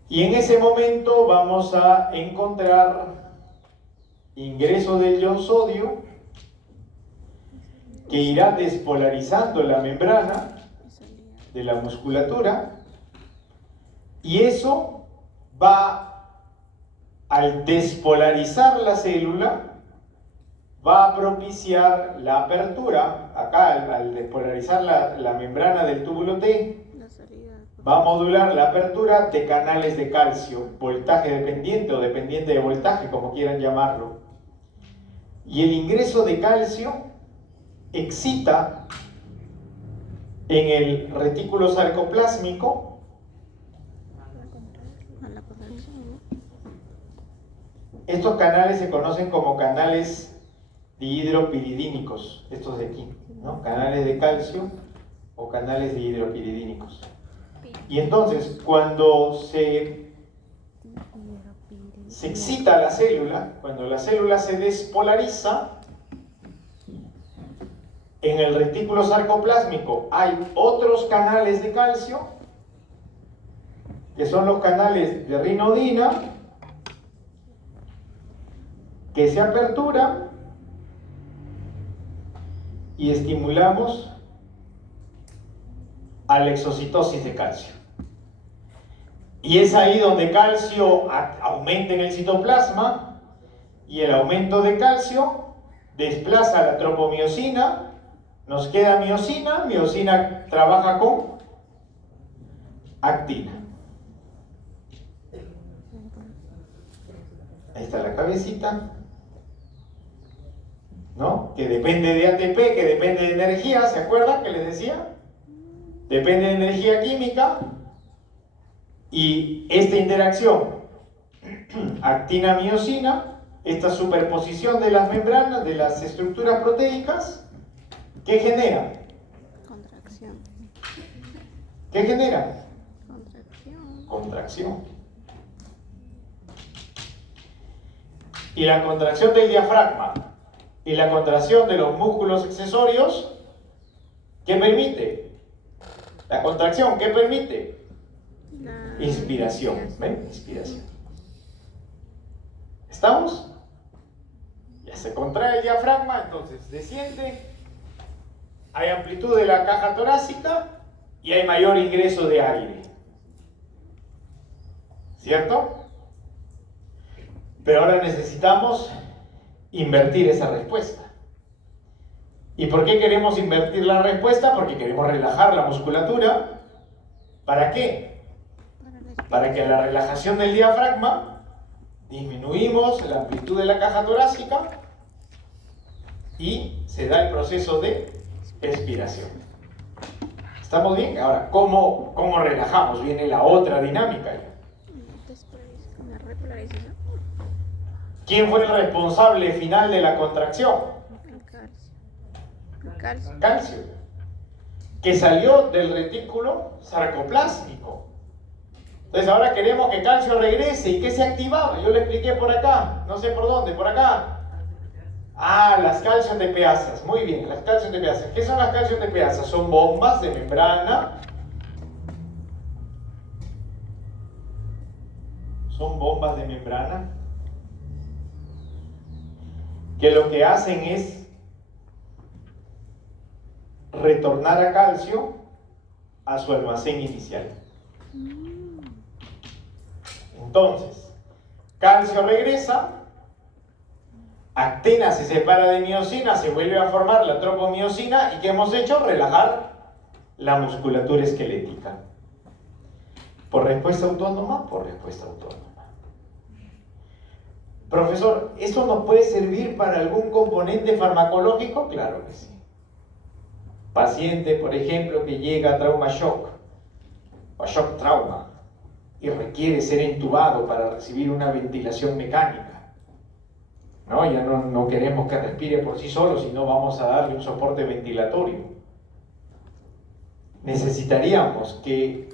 Y en ese momento vamos a encontrar ingreso del ion sodio que irá despolarizando la membrana de la musculatura, y eso va, al despolarizar la célula, va a propiciar la apertura, acá al despolarizar la membrana del túbulo T, va a modular la apertura de canales de calcio, voltaje dependiente o dependiente de voltaje, como quieran llamarlo. Y el ingreso de calcio excita en el retículo sarcoplásmico estos canales. Se conocen como canales dihidropiridínicos, estos de aquí, ¿no? Canales de calcio o canales dihidropiridínicos. Y entonces cuando se excita la célula, cuando la célula se despolariza, en el retículo sarcoplásmico hay otros canales de calcio, que son los canales de rinodina que se apertura y estimulamos a la exocitosis de calcio. Y es ahí donde calcio aumenta en el citoplasma y el aumento de calcio desplaza la tropomiosina, nos queda miosina, miosina trabaja con actina. Ahí está la cabecita, ¿no? Que depende de ATP, que depende de energía, ¿se acuerdan que les decía? Depende de energía química. Y esta interacción actina-miosina, esta superposición de las membranas, de las estructuras proteicas, ¿qué genera? Contracción. ¿Qué genera? Contracción. Contracción. Y la contracción del diafragma y la contracción de los músculos accesorios, ¿qué permite? La contracción, ¿qué permite? La Inspiración. ¿Ven? Inspiración. ¿Estamos? Ya se contrae el diafragma, entonces desciende, hay amplitud de la caja torácica y hay mayor ingreso de aire. ¿Cierto? Pero ahora necesitamos invertir esa respuesta. ¿Y por qué queremos invertir la respuesta? Porque queremos relajar la musculatura. ¿Para qué? Para que a la relajación del diafragma disminuimos la amplitud de la caja torácica y se da el proceso de expiración. ¿Estamos bien? Ahora, ¿cómo relajamos? Viene la otra dinámica ya. Una repolarización. ¿Quién fue el responsable final de la contracción? El calcio. El calcio. Calcio, que salió del retículo sarcoplásmico. Entonces ahora queremos que calcio regrese. ¿Y qué se activaba? Yo le expliqué por acá, no sé por dónde, por acá. Ah, las calciotepeasas. Muy bien, las calciotepeasas. ¿Qué son las calciotepeasas? Son bombas de membrana. Son bombas de membrana que lo que hacen es retornar a calcio a su almacén inicial. Entonces, calcio regresa, actina se separa de miosina, se vuelve a formar la tropomiosina. ¿Y qué hemos hecho? Relajar la musculatura esquelética. ¿Por respuesta autónoma? Por respuesta autónoma. Profesor, ¿esto nos puede servir para algún componente farmacológico? Claro que sí. Paciente, por ejemplo, que llega a trauma shock o shock trauma y requiere ser entubado para recibir una ventilación mecánica. ¿No? Ya no queremos que respire por sí solo, sino vamos a darle un soporte ventilatorio. Necesitaríamos que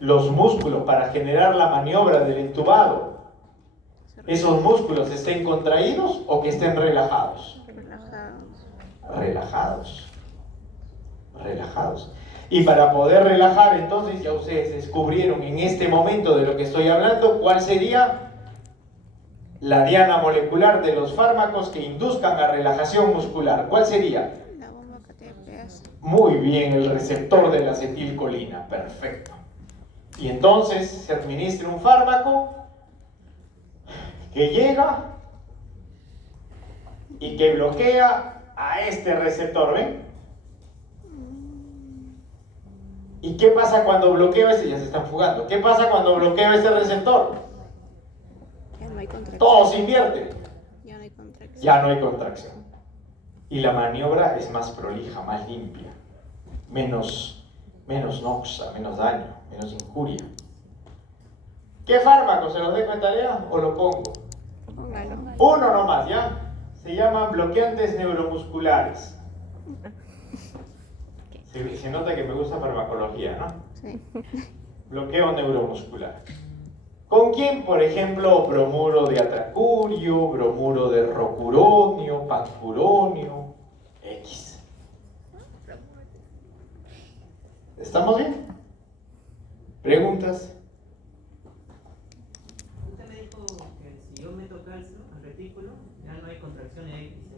los músculos para generar la maniobra del entubado, esos músculos estén contraídos o que estén relajados. Relajados. Relajados. Y para poder relajar, entonces, ya ustedes descubrieron en este momento de lo que estoy hablando, ¿cuál sería la diana molecular de los fármacos que induzcan a relajación muscular? ¿Cuál sería? La bomba KTPase. Muy bien, el receptor de la acetilcolina. Perfecto. Y entonces se administra un fármaco que llega y que bloquea a este receptor, ¿ven? ¿Y qué pasa cuando bloqueo este? Ya se están fugando. ¿Qué pasa cuando bloqueo este receptor? Ya no hay contracción. Todo se invierte. Ya no hay contracción. Ya no hay contracción. Y la maniobra es más prolija, más limpia. Menos noxa, menos daño, menos injuria. ¿Qué fármaco? ¿Se los dejo de tarea o lo pongo? Póngalo. Uno nomás, ¿ya? Se llaman bloqueantes neuromusculares. Se nota que me gusta farmacología, ¿no? Sí. Bloqueo neuromuscular. ¿Con quién? Por ejemplo, bromuro de atracurio, bromuro de rocuronio, pancuronio, X. ¿Estamos bien? ¿Preguntas? Usted me dijo que si yo meto calcio al retículo, ya no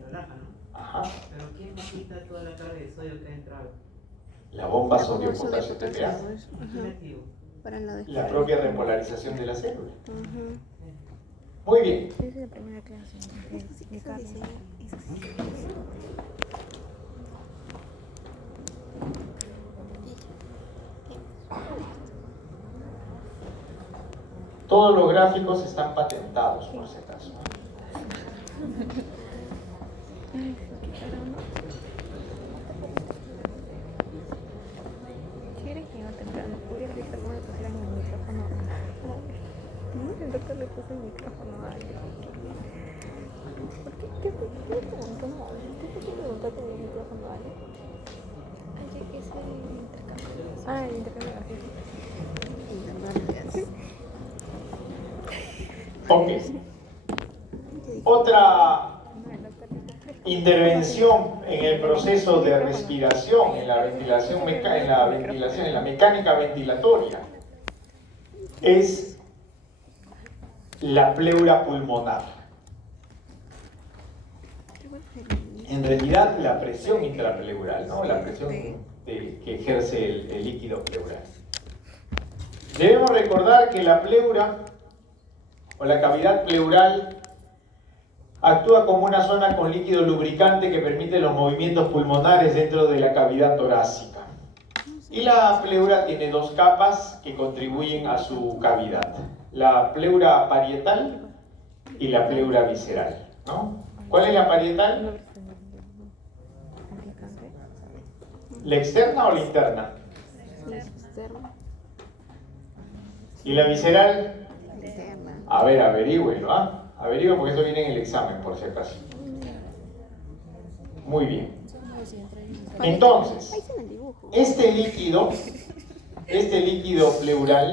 relaja, ¿no? Ajá. Pero ¿quién va a quitar toda la carga de sodio que ha entrado? La bomba La sodio bomba potasio sodio TPA. potasio, eso. ¿Quién Ajá. activo? Para la La descarga. propia repolarización de la célula. Ajá. Muy bien. Esa es la primera clase de Carlos. Todos los gráficos están patentados, por si acaso. ¿Quieres que no temprano? ¿Podrías dejar cómo le pusieran el micrófono? El doctor le puso el micrófono a alguien. ¿Por qué? ¿Qué preguntó? ¿Qué preguntaste el micrófono a alguien? Ayer que es el intercambio. Ah, el intercambio de gases. Ok. Otra intervención en el proceso de respiración, en la ventilación, en la mecánica ventilatoria, es la pleura pulmonar. En realidad, la presión intrapleural, ¿no? La presión que ejerce el líquido pleural. Debemos recordar que la pleura o la cavidad pleural actúa como una zona con líquido lubricante que permite los movimientos pulmonares dentro de la cavidad torácica. Y la pleura tiene dos capas que contribuyen a su cavidad: la pleura parietal y la pleura visceral, ¿no? ¿Cuál es la parietal? ¿La externa o la interna? ¿Y la visceral? A ver, averigüenlo, ¿ah? Averigüen porque esto viene en el examen, por si acaso. Muy bien. Entonces, este líquido pleural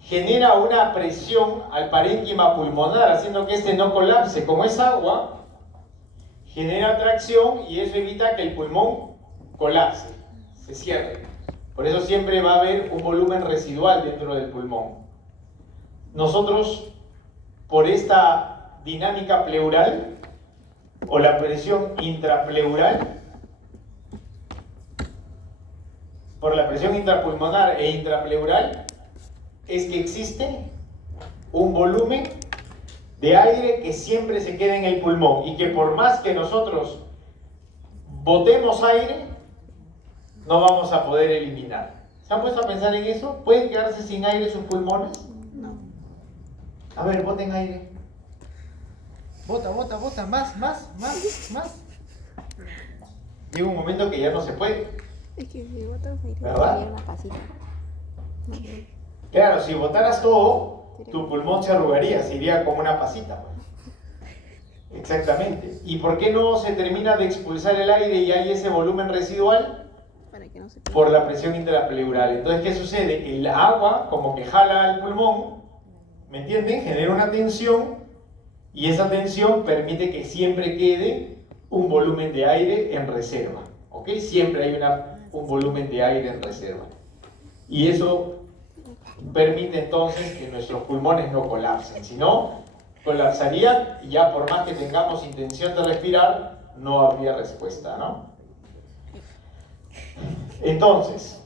genera una presión al parénquima pulmonar, haciendo que este no colapse. Como es agua, genera tracción y eso evita que el pulmón colapse, se cierre. Por eso siempre va a haber un volumen residual dentro del pulmón. Nosotros, por esta dinámica pleural o la presión intrapleural, por la presión intrapulmonar e intrapleural, es que existe un volumen de aire que siempre se queda en el pulmón y que por más que nosotros botemos aire, no vamos a poder eliminar. ¿Se han puesto a pensar en eso? ¿Pueden quedarse sin aire sus pulmones? No. A ver, boten aire. Bota, más. Llega un momento que ya no se puede. Es que si botas aire, ¿Verdad? sería una pasita. Claro, si botaras todo, tu pulmón se arrugaría, se iría como una pasita. Exactamente. ¿Y por qué no se termina de expulsar el aire y hay ese volumen residual? Para que no se Por la presión intrapleural. Entonces, ¿qué sucede? El agua como que jala al pulmón, ¿me entienden? Genera una tensión y esa tensión permite que siempre quede un volumen de aire en reserva. ¿Ok? Siempre hay un volumen de aire en reserva. Y eso permite entonces que nuestros pulmones no colapsen. Si no, colapsarían y ya por más que tengamos intención de respirar, no habría respuesta, ¿no? Entonces,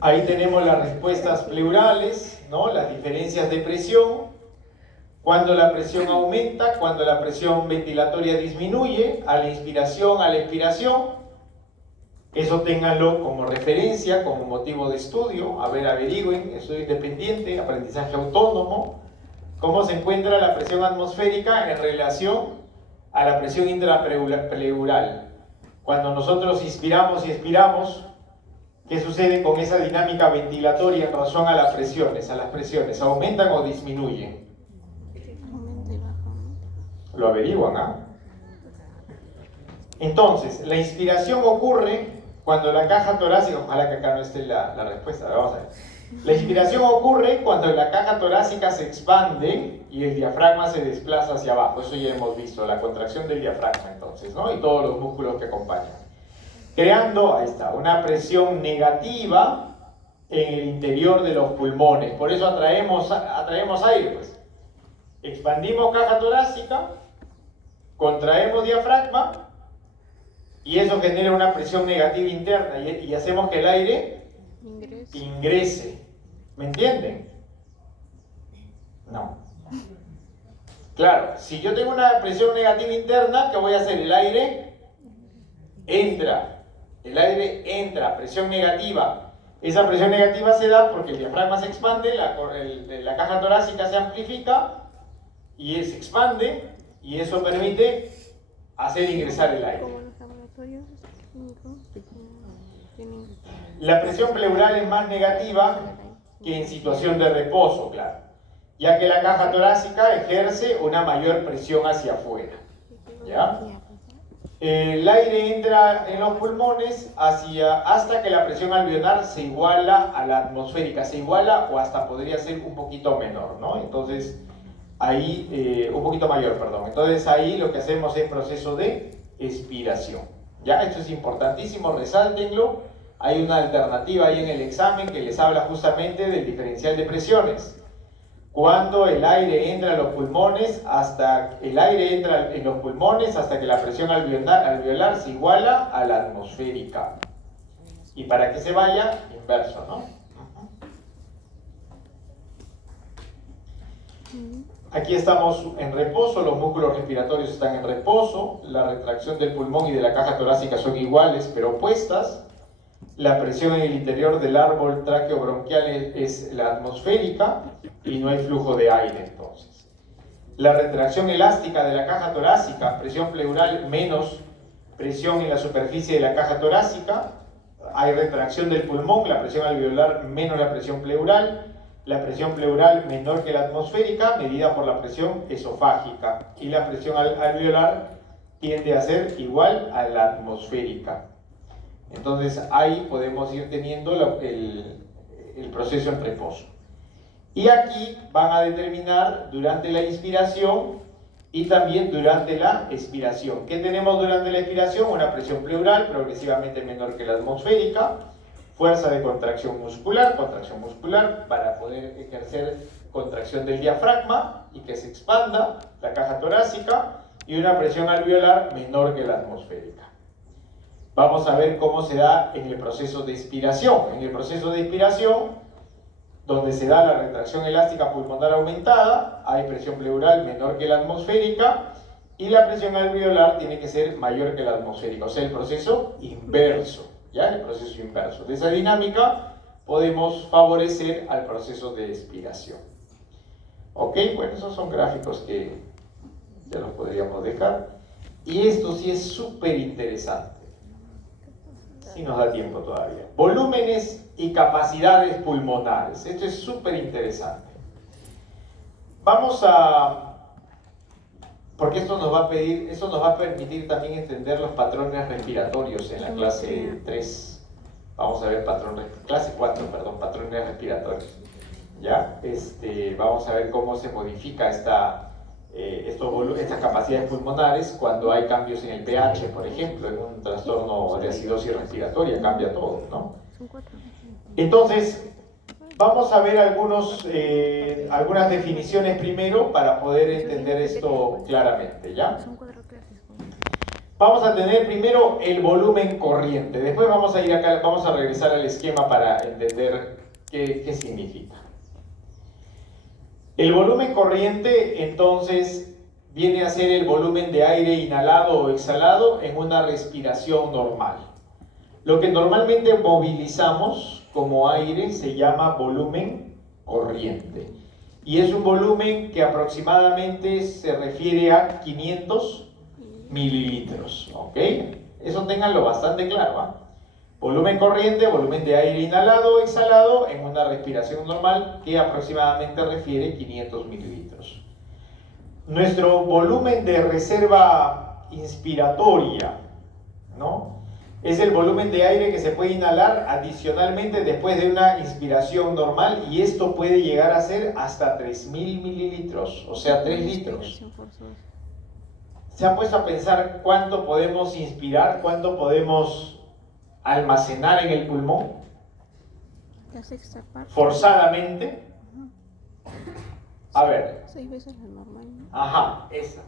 ahí tenemos las respuestas pleurales, ¿no? Las diferencias de presión, cuando la presión aumenta, cuando la presión ventilatoria disminuye, a la inspiración, a la expiración. Eso ténganlo como referencia, como motivo de estudio. A ver, averigüen, estudio independiente, aprendizaje autónomo, cómo se encuentra la presión atmosférica en relación a la presión intrapleural. Cuando nosotros inspiramos y expiramos, ¿qué sucede con esa dinámica ventilatoria en razón a las presiones? ¿Aumentan o disminuyen? aumenta y baja. Lo averiguan, ¿ah? Entonces, la inspiración ocurre cuando la caja torácica, ojalá que acá no esté la respuesta, vamos a ver. La inspiración ocurre cuando la caja torácica se expande y el diafragma se desplaza hacia abajo. Eso ya hemos visto, la contracción del diafragma entonces, ¿no? Y todos los músculos que acompañan. Creando, ahí está, una presión negativa en el interior de los pulmones. Por eso atraemos aire, pues. Expandimos caja torácica, contraemos diafragma y eso genera una presión negativa interna y hacemos que el aire Ingreso. ingrese. ¿Me entienden? No. Claro, si yo tengo una presión negativa interna, ¿qué voy a hacer? El aire entra, presión negativa. Esa presión negativa se da porque el diafragma se expande, la caja torácica se amplifica y se expande y eso permite hacer ingresar el aire. Como los laboratorios clínicos tienen La presión pleural es más negativa que en situación de reposo, claro, ya que la caja torácica ejerce una mayor presión hacia afuera. ¿Ya? El aire entra en los pulmones hasta que la presión alveolar se iguala a la atmosférica, se iguala o hasta podría ser un poquito menor, ¿no? Entonces, ahí, un poquito mayor, perdón. Entonces ahí lo que hacemos es proceso de expiración. ¿Ya? Esto es importantísimo, resáltenlo. Hay una alternativa ahí en el examen que les habla justamente del diferencial de presiones. Cuando el aire entra en los pulmones, hasta que la presión alveolar se iguala a la atmosférica. Y para que se vaya, inverso, ¿no? Aquí estamos en reposo, los músculos respiratorios están en reposo, la retracción del pulmón y de la caja torácica son iguales pero opuestas. La presión en el interior del árbol tráqueo-bronquial es la atmosférica y no hay flujo de aire entonces. La retracción elástica de la caja torácica, presión pleural menos presión en la superficie de la caja torácica, hay retracción del pulmón, la presión alveolar menos la presión pleural menor que la atmosférica, medida por la presión esofágica, y la presión alveolar tiende a ser igual a la atmosférica. Entonces ahí podemos ir teniendo el proceso en reposo. Y aquí van a determinar durante la inspiración y también durante la expiración. ¿Qué tenemos durante la inspiración? Una presión pleural progresivamente menor que la atmosférica, fuerza de contracción muscular para poder ejercer contracción del diafragma y que se expanda la caja torácica, y una presión alveolar menor que la atmosférica. Vamos a ver cómo se da en el proceso de expiración. En el proceso de expiración, donde se da la retracción elástica pulmonar aumentada, hay presión pleural menor que la atmosférica y la presión alveolar tiene que ser mayor que la atmosférica, o sea, el proceso inverso, ¿ya? El proceso inverso. De esa dinámica podemos favorecer al proceso de expiración. Ok, bueno, esos son gráficos que ya los podríamos dejar. Y esto sí es súper interesante. Si nos da tiempo todavía. Volúmenes y capacidades pulmonares. Esto es súper interesante. Porque esto nos va a permitir también entender los patrones respiratorios en la clase 3. Vamos a ver clase 4, perdón, patrones respiratorios. ¿Ya? Vamos a ver cómo se modifica estas capacidades pulmonares cuando hay cambios en el pH, por ejemplo, en un trastorno de acidosis respiratoria, cambia todo, ¿no? Entonces, vamos a ver algunas definiciones primero para poder entender esto claramente, ¿ya? Vamos a tener primero el volumen corriente, después vamos a ir acá, vamos a regresar al esquema para entender qué significa. El volumen corriente, entonces, viene a ser el volumen de aire inhalado o exhalado en una respiración normal. Lo que normalmente movilizamos como aire se llama volumen corriente. Y es un volumen que aproximadamente se refiere a 500 mililitros. ¿Ok? Eso ténganlo bastante claro, ¿eh? Volumen corriente, volumen de aire inhalado o exhalado en una respiración normal que aproximadamente refiere 500 mililitros. Nuestro volumen de reserva inspiratoria, ¿no? Es el volumen de aire que se puede inhalar adicionalmente después de una inspiración normal, y esto puede llegar a ser hasta 3000 mililitros, o sea, 3 litros. ¿Se han puesto a pensar cuánto podemos inspirar, cuánto podemos almacenar en el pulmón? La sexta parte. Forzadamente. A ver. 6 veces la normal, ¿no? Ajá, esa.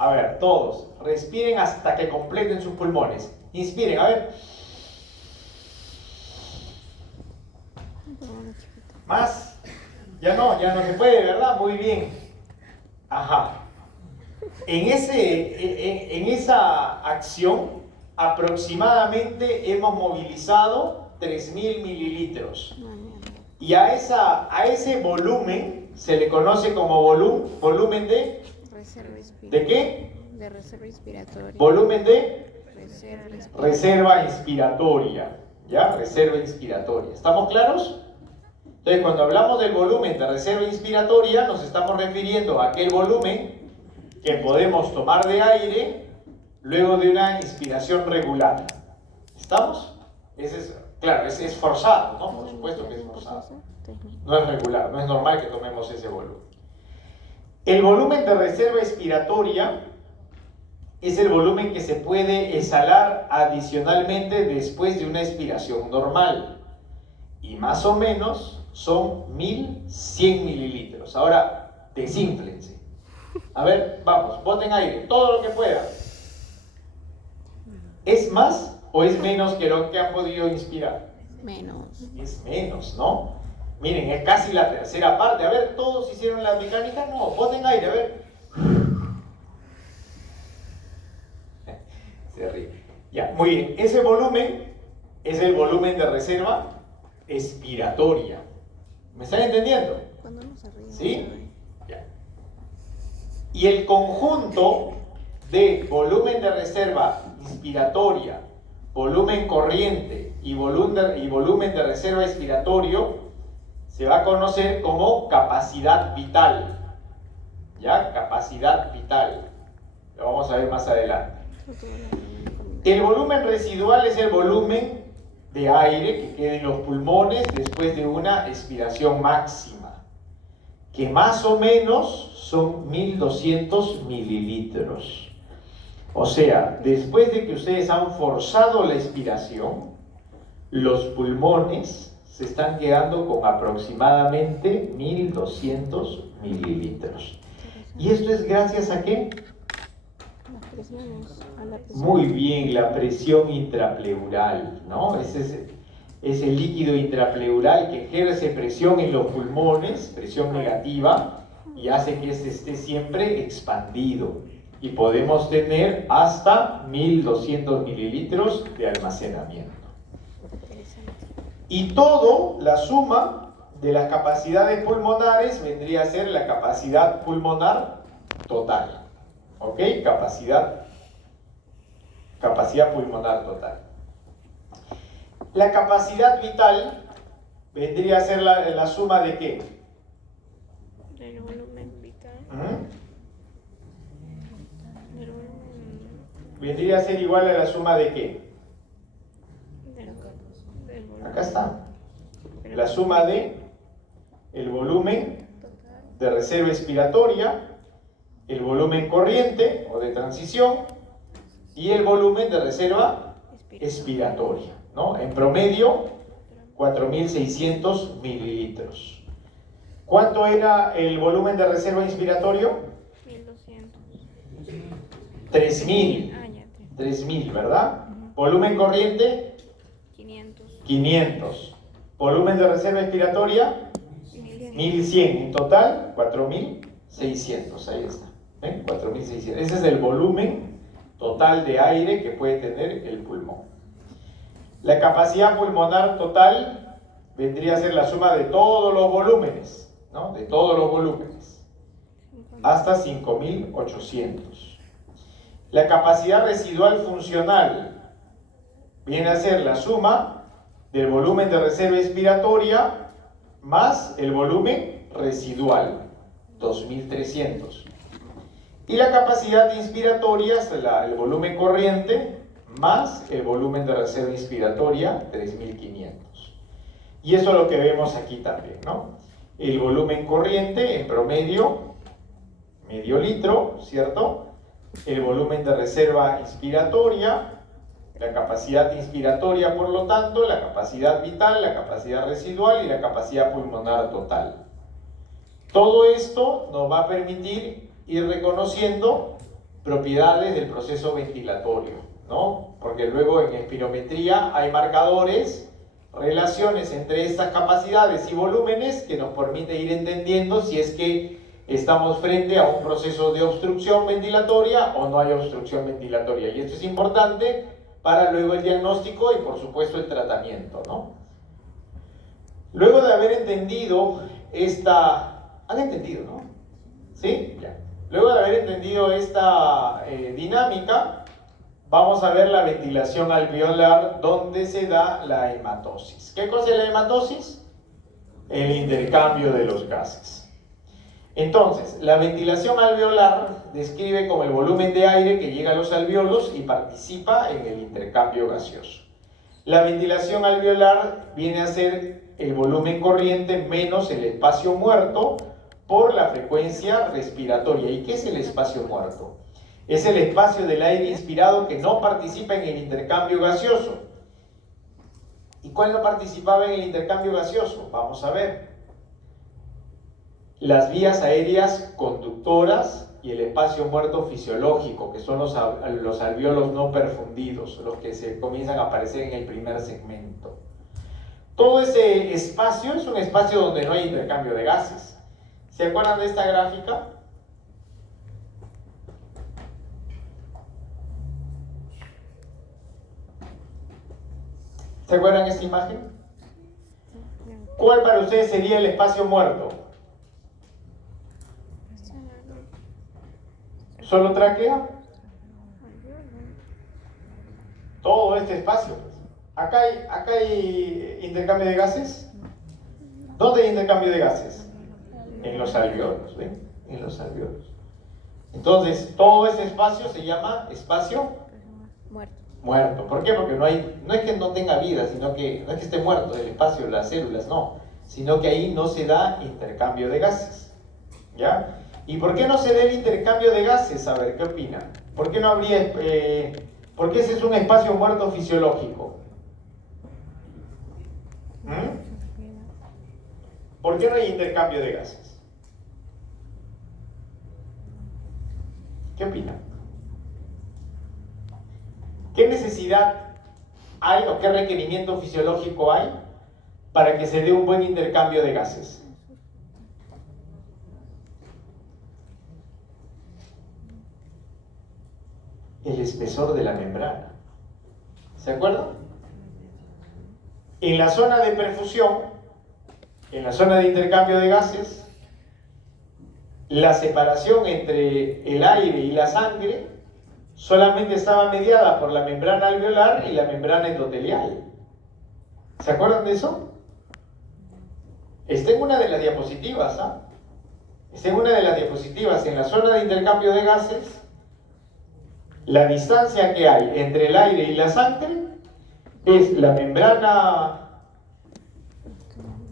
A ver, todos, respiren hasta que completen sus pulmones. Inspiren, a ver. Más. Ya no se puede, ¿verdad? Muy bien. Ajá. En esa acción, aproximadamente hemos movilizado 3.000 mililitros. Y a ese volumen se le conoce como volumen de... ¿De qué? De reserva inspiratoria. Volumen de Reserva. reserva inspiratoria. ¿Ya? Reserva inspiratoria. ¿Estamos claros? Entonces, cuando hablamos del volumen de reserva inspiratoria, nos estamos refiriendo a aquel volumen que podemos tomar de aire luego de una inspiración regular. ¿Estamos? Claro, es forzado, ¿no? Por supuesto que es forzado. No es regular, no es normal que tomemos ese volumen. El volumen de reserva expiratoria es el volumen que se puede exhalar adicionalmente después de una expiración normal. Y más o menos son 1.100 mililitros. Ahora, desínflense. A ver, vamos, boten aire, todo lo que puedan. ¿Es más o es menos que lo que han podido inspirar? Menos. Es menos, ¿no? Miren, es casi la tercera parte. A ver, ¿todos hicieron la mecánica? No, boten aire, a ver. Se ríe. Ya, muy bien. Ese volumen es el volumen de reserva expiratoria. ¿Me están entendiendo? Cuando uno se ríe. ¿Sí? Ya. Y el conjunto de volumen de reserva inspiratoria, volumen corriente y volumen de reserva expiratorio se va a conocer como capacidad vital. ¿Ya? Capacidad vital. Lo vamos a ver más adelante. El volumen residual es el volumen de aire que queda en los pulmones después de una expiración máxima, que más o menos son 1.200 mililitros. O sea, después de que ustedes han forzado la expiración, los pulmones se están quedando con aproximadamente 1.200 mililitros. ¿Y esto es gracias a qué? Las presiones, a la presión. Muy bien, la presión intrapleural, ¿no? Es el líquido intrapleural que ejerce presión en los pulmones, presión negativa, y hace que este esté siempre expandido. Y podemos tener hasta 1.200 mililitros de almacenamiento. Y todo, la suma de las capacidades pulmonares vendría a ser la capacidad pulmonar total. ¿Ok? Capacidad pulmonar total. La capacidad vital vendría a ser la suma de ¿qué? Del volumen vital. Del volumen. Vendría a ser igual a la suma de ¿qué? Del volumen Acá está. La suma de el volumen total. de reserva expiratoria, el volumen corriente o de transición y el volumen de reserva expiratoria, ¿no? En promedio, 4.600 mililitros. ¿Cuánto era el volumen de reserva inspiratorio? 1200. 3.000. Ah, ya, 3.000, ¿verdad? Volumen corriente, 500. 500. Volumen de reserva expiratoria, 1.100. En total, 4.600. Ahí está. ¿Ven? 4.600. Ese es el volumen total de aire que puede tener el pulmón. La capacidad pulmonar total vendría a ser la suma de todos los volúmenes, ¿no? De todos los volúmenes, hasta 5.800. La capacidad residual funcional viene a ser la suma del volumen de reserva expiratoria más el volumen residual, 2.300. Y la capacidad inspiratoria es el volumen corriente más el volumen de reserva inspiratoria, 3.500. Y eso es lo que vemos aquí también, ¿no? El volumen corriente en promedio, medio litro, ¿cierto? El volumen de reserva inspiratoria, la capacidad inspiratoria, por lo tanto, la capacidad vital, la capacidad residual y la capacidad pulmonar total. Todo esto nos va a permitir ir reconociendo propiedades del proceso ventilatorio, ¿no? Porque luego en espirometría hay marcadores, relaciones entre estas capacidades y volúmenes que nos permite ir entendiendo si es que estamos frente a un proceso de obstrucción ventilatoria o no hay obstrucción ventilatoria. Y esto es importante para luego el diagnóstico y por supuesto el tratamiento, ¿no? Luego de haber entendido esta... ¿Han entendido, no? ¿Sí? Ya. Luego de haber entendido esta dinámica, vamos a ver la ventilación alveolar donde se da la hematosis. ¿Qué cosa es la hematosis? El intercambio de los gases. Entonces, la ventilación alveolar describe como el volumen de aire que llega a los alveolos y participa en el intercambio gaseoso. La ventilación alveolar viene a ser el volumen corriente menos el espacio muerto por la frecuencia respiratoria. ¿Y qué es el espacio muerto? Es el espacio del aire inspirado que no participa en el intercambio gaseoso. ¿Y cuál no participaba en el intercambio gaseoso? Vamos a ver. Las vías aéreas conductoras y el espacio muerto fisiológico, que son los alvéolos no perfundidos, los que se comienzan a aparecer en el primer segmento. Todo ese espacio es un espacio donde no hay intercambio de gases. ¿Se acuerdan de esta gráfica? ¿Se acuerdan de esta imagen? ¿Cuál para ustedes sería el espacio muerto? ¿Solo tráquea? Todo este espacio. Acá hay intercambio de gases. ¿Dónde hay intercambio de gases? En los alvéolos, ¿ven? En los alvéolos. Entonces, todo ese espacio se llama espacio muerto. ¿Por qué? Porque no es que no tenga vida, sino que no es que esté muerto el espacio, las células, no. Sino que ahí no se da intercambio de gases. ¿Ya? ¿Y por qué no se da el intercambio de gases? A ver, ¿qué opinan? ¿Por qué no habría... ¿por qué ese es un espacio muerto fisiológico? ¿Por qué no hay intercambio de gases? ¿Qué opinan? ¿Qué necesidad hay o qué requerimiento fisiológico hay para que se dé un buen intercambio de gases? El espesor de la membrana. ¿Se acuerdan? En la zona de perfusión, en la zona de intercambio de gases, la separación entre el aire y la sangre solamente estaba mediada por la membrana alveolar y la membrana endotelial. ¿Se acuerdan de eso? Está en una de las diapositivas, ¿ah? Está en una de las diapositivas, en la zona de intercambio de gases. La distancia que hay entre el aire y la sangre es la membrana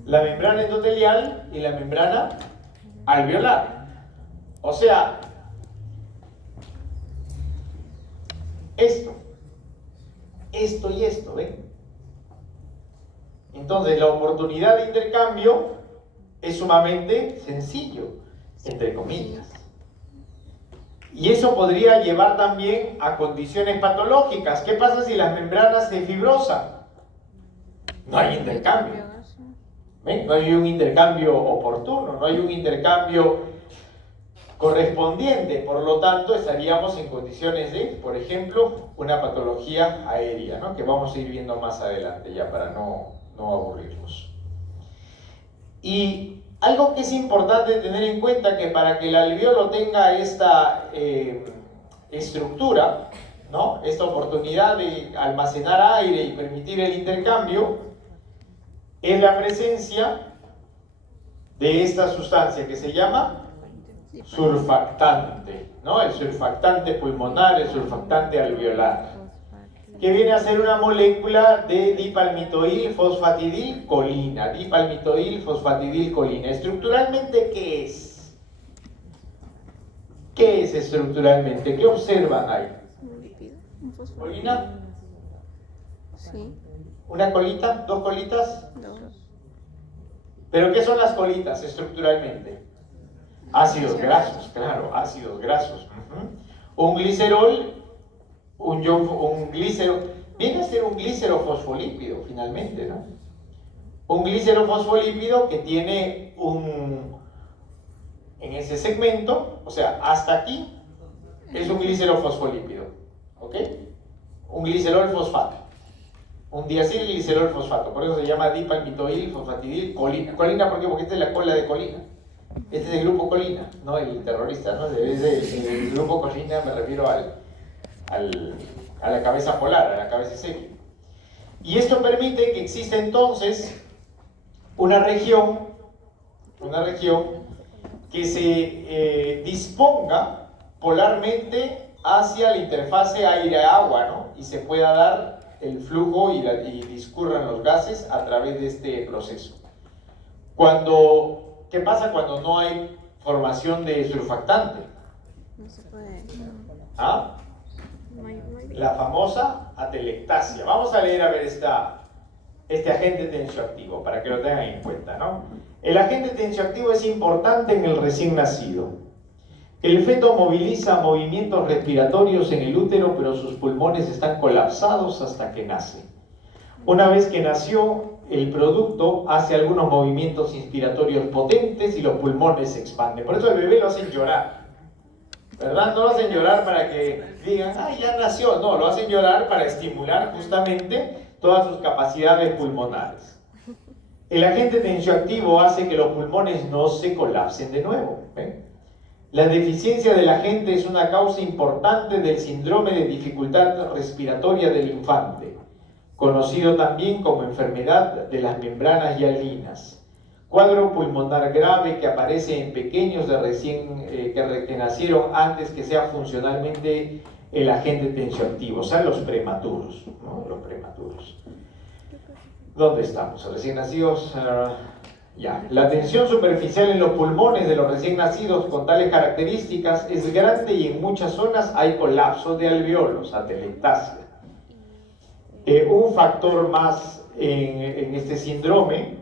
endotelial y la membrana alveolar. O sea, esto y esto, ¿ven? Entonces, la oportunidad de intercambio es sumamente sencillo, entre comillas. Y eso podría llevar también a condiciones patológicas. ¿Qué pasa si las membranas se fibrosan? No hay intercambio. ¿Ven? No hay un intercambio oportuno, no hay un intercambio correspondiente. Por lo tanto, estaríamos en condiciones de, por ejemplo, una patología aérea, ¿no? Que vamos a ir viendo más adelante ya para no aburrirnos. Y algo que es importante tener en cuenta, que para que el alvéolo tenga esta estructura, ¿no? Esta oportunidad de almacenar aire y permitir el intercambio, es la presencia de esta sustancia que se llama surfactante, ¿no? El surfactante pulmonar, el surfactante alveolar, que viene a ser una molécula de dipalmitoil-fosfatidilcolina. Dipalmitoil-fosfatidilcolina. Estructuralmente, ¿qué es? ¿Qué es estructuralmente? ¿Qué observan ahí? Un lípido, un fosfato. ¿Colina? Sí, ¿Una colita? ¿Dos colitas? dos. ¿Pero qué son las colitas estructuralmente? Ácidos grasos, claro, ácidos grasos. un glicerol, un glícero, viene a ser un glicerofosfolípido finalmente, ¿no? Un glicerofosfolípido que tiene en ese segmento, o sea, hasta aquí, es un glicerofosfolípido, ¿ok? Un glicerol fosfato, un diacilglicerol fosfato, por eso se llama dipalmitoil, fosfatidil, colina. Colina, ¿por qué? Porque esta es la cola de colina. Este es el grupo colina, no el terrorista, ¿no? El grupo colina me refiero a la cabeza polar, a la cabeza seria. Y esto permite que exista entonces una región que se disponga polarmente hacia la interfase aire-agua, ¿no? Y se pueda dar el flujo y discurran los gases a través de este proceso. ¿Qué pasa cuando no hay formación de surfactante? No se puede. ¿Ah? No hay La famosa atelectasia. Vamos a leer a ver este agente tensioactivo para que lo tengan en cuenta, ¿no? El agente tensioactivo es importante en el recién nacido. El feto moviliza movimientos respiratorios en el útero, pero sus pulmones están colapsados hasta que nace. Una vez que nació, el producto hace algunos movimientos inspiratorios potentes y los pulmones se expanden. Por eso al bebé lo hacen llorar, ¿verdad? No lo hacen llorar para que digan, ¡ay, ya nació! No, lo hacen llorar para estimular justamente todas sus capacidades pulmonares. El agente tensioactivo hace que los pulmones no se colapsen de nuevo. ¿Ven? La deficiencia del agente es una causa importante del síndrome de dificultad respiratoria del infante, conocido también como enfermedad de las membranas hialinas, cuadro pulmonar grave que aparece en pequeños que nacieron antes que sea funcionalmente el agente tensioactivo, o sea, los prematuros, ¿no? Los prematuros. ¿Dónde estamos? Recién nacidos. Ya. La tensión superficial en los pulmones de los recién nacidos con tales características es grande y en muchas zonas hay colapso de alveolos, atelectasia. Un factor más en este síndrome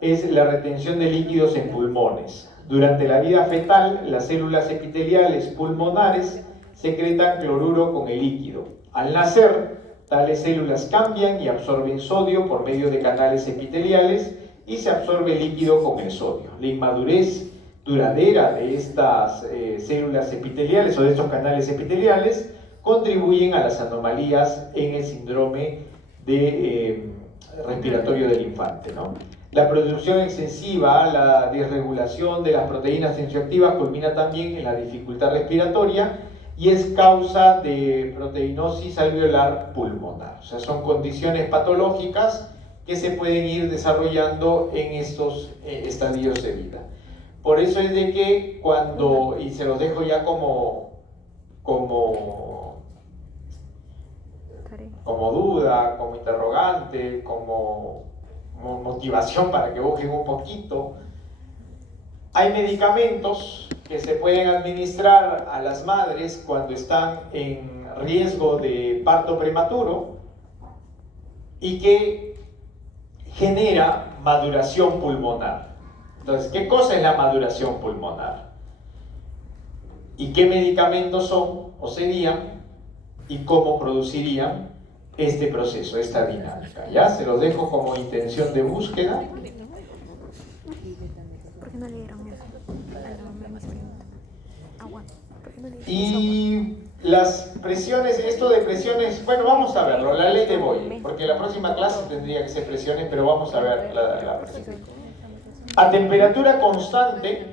es la retención de líquidos en pulmones. Durante la vida fetal, las células epiteliales pulmonares secretan cloruro con el líquido. Al nacer, tales células cambian y absorben sodio por medio de canales epiteliales y se absorbe líquido con el sodio. La inmadurez duradera de estas células epiteliales o de estos canales epiteliales contribuyen a las anomalías en el síndrome respiratorio del infante, ¿no? La producción excesiva, la desregulación de las proteínas tensioactivas culmina también en la dificultad respiratoria y es causa de proteinosis alveolar pulmonar. O sea, son condiciones patológicas que se pueden ir desarrollando en estos estadios de vida. Por eso es de que y se los dejo ya como duda, como interrogante, como motivación para que busquen un poquito, hay medicamentos que se pueden administrar a las madres cuando están en riesgo de parto prematuro y que genera maduración pulmonar. Entonces, ¿qué cosa es la maduración pulmonar? ¿Y qué medicamentos son o serían? ¿Y cómo producirían este proceso, esta dinámica? Ya se los dejo como intención de búsqueda. ¿Por qué no leyeron eso? Agua. ¿Por qué no leyeron eso? Y las presiones, esto de presiones, bueno, vamos a verlo, la ley de Boyle, porque la próxima clase tendría que ser presiones, pero vamos a ver la presión. A temperatura constante,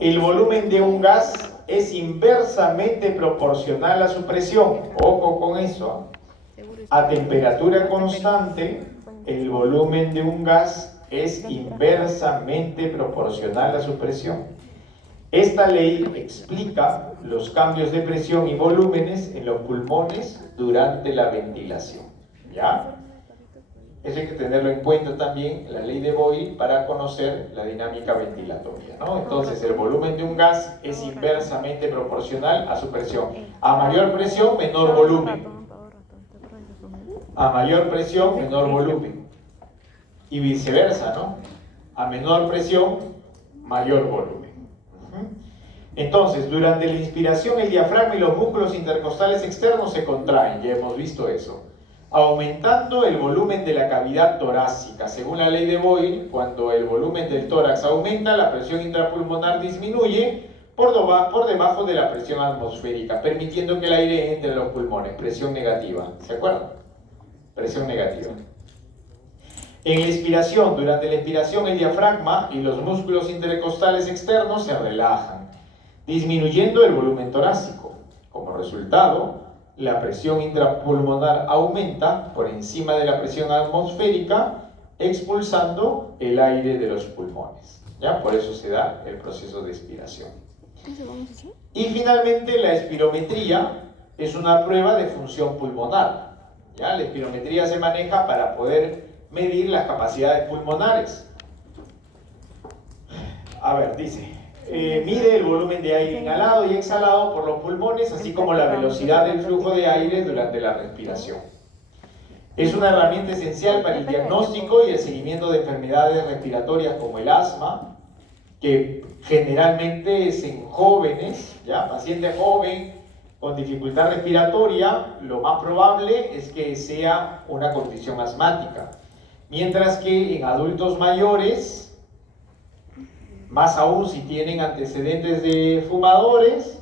el volumen de un gas es inversamente proporcional a su presión. Ojo con eso. A temperatura constante, el volumen de un gas es inversamente proporcional a su presión. Esta ley explica los cambios de presión y volúmenes en los pulmones durante la ventilación. ¿Ya? Eso hay que tenerlo en cuenta también, la ley de Boyle, para conocer la dinámica ventilatoria, ¿no? Entonces, el volumen de un gas es inversamente proporcional a su presión. A mayor presión, menor volumen. A mayor presión, menor volumen. Y viceversa, ¿no? A menor presión, mayor volumen. Entonces, durante la inspiración el diafragma y los músculos intercostales externos se contraen, ya hemos visto eso, aumentando el volumen de la cavidad torácica. Según la ley de Boyle, cuando el volumen del tórax aumenta, la presión intrapulmonar disminuye por debajo de la presión atmosférica, permitiendo que el aire entre en los pulmones. Presión negativa, ¿se acuerdan? Presión negativa. En la inspiración, durante la inspiración el diafragma y los músculos intercostales externos se relajan, disminuyendo el volumen torácico. Como resultado, la presión intrapulmonar aumenta por encima de la presión atmosférica, expulsando el aire de los pulmones. ¿Ya? Por eso se da el proceso de expiración. ¿Eso vamos a hacer? Y finalmente, la espirometría es una prueba de función pulmonar. ¿Ya? La espirometría se maneja para poder medir las capacidades pulmonares. A ver, dice, mide el volumen de aire inhalado y exhalado por los pulmones, así como la velocidad del flujo de aire durante la respiración. Es una herramienta esencial para el diagnóstico y el seguimiento de enfermedades respiratorias como el asma, que generalmente es en jóvenes, ¿ya? Paciente joven con dificultad respiratoria, lo más probable es que sea una condición asmática. Mientras que en adultos mayores, más aún si tienen antecedentes de fumadores,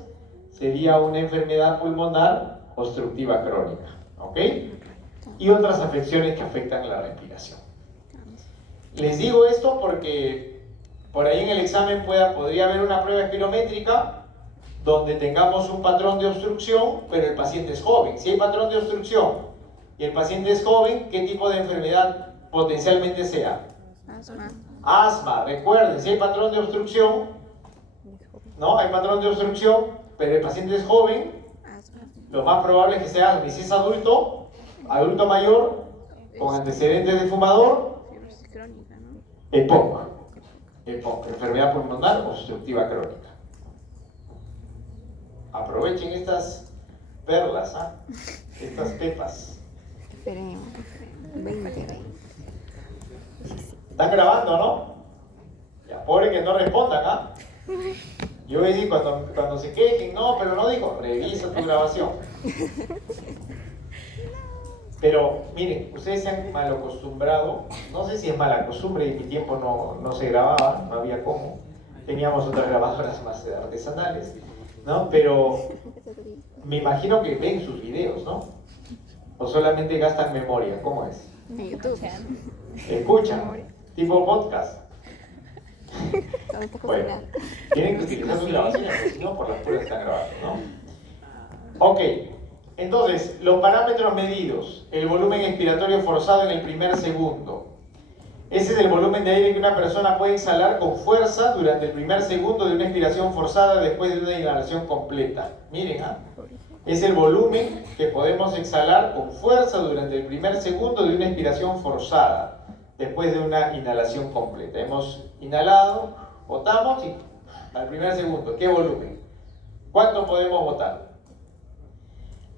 sería una enfermedad pulmonar obstructiva crónica, ¿ok? Y otras afecciones que afectan la respiración. Les digo esto porque por ahí en el examen podría haber una prueba espirométrica donde tengamos un patrón de obstrucción, pero el paciente es joven. Si hay patrón de obstrucción y el paciente es joven, ¿qué tipo de enfermedad potencialmente sea? Asma. Asma. Recuerden, si hay patrón de obstrucción, ¿no? Hay patrón de obstrucción, pero el paciente es joven, Asma. lo más probable es que sea asma. Y si es adulto mayor, con antecedentes de fumador, Fibrosis crónica, ¿no? EPOC, enfermedad pulmonar obstructiva crónica. Aprovechen estas perlas, ¿ah? Estas pepas. Esperemos. 20. ¿Están grabando, no? Ya, pobre que no respondan, ¿ah? Yo voy a decir, cuando se quejen, no, pero no digo, revisa tu grabación. Pero, miren, ustedes se han mal acostumbrado, no sé si es mala costumbre, en mi tiempo no se grababa, no había cómo. Teníamos otras grabadoras más artesanales, ¿no? Pero me imagino que ven sus videos, ¿no? O solamente gastan memoria, ¿cómo es? En YouTube. Escuchan, tipo podcast. Todo está Bueno, cocinado. tienen que utilizar sus grabaciones, porque si no, por las puras están grabando, ¿no? Ok, entonces, los parámetros medidos. El volumen expiratorio forzado en el primer segundo. Ese es el volumen de aire que una persona puede exhalar con fuerza durante el primer segundo de una expiración forzada después de una inhalación completa. Miren, ¿ah? Es el volumen que podemos exhalar con fuerza durante el primer segundo de una expiración forzada después de una inhalación completa. Hemos inhalado, botamos y al primer segundo, ¿qué volumen? ¿Cuánto podemos botar?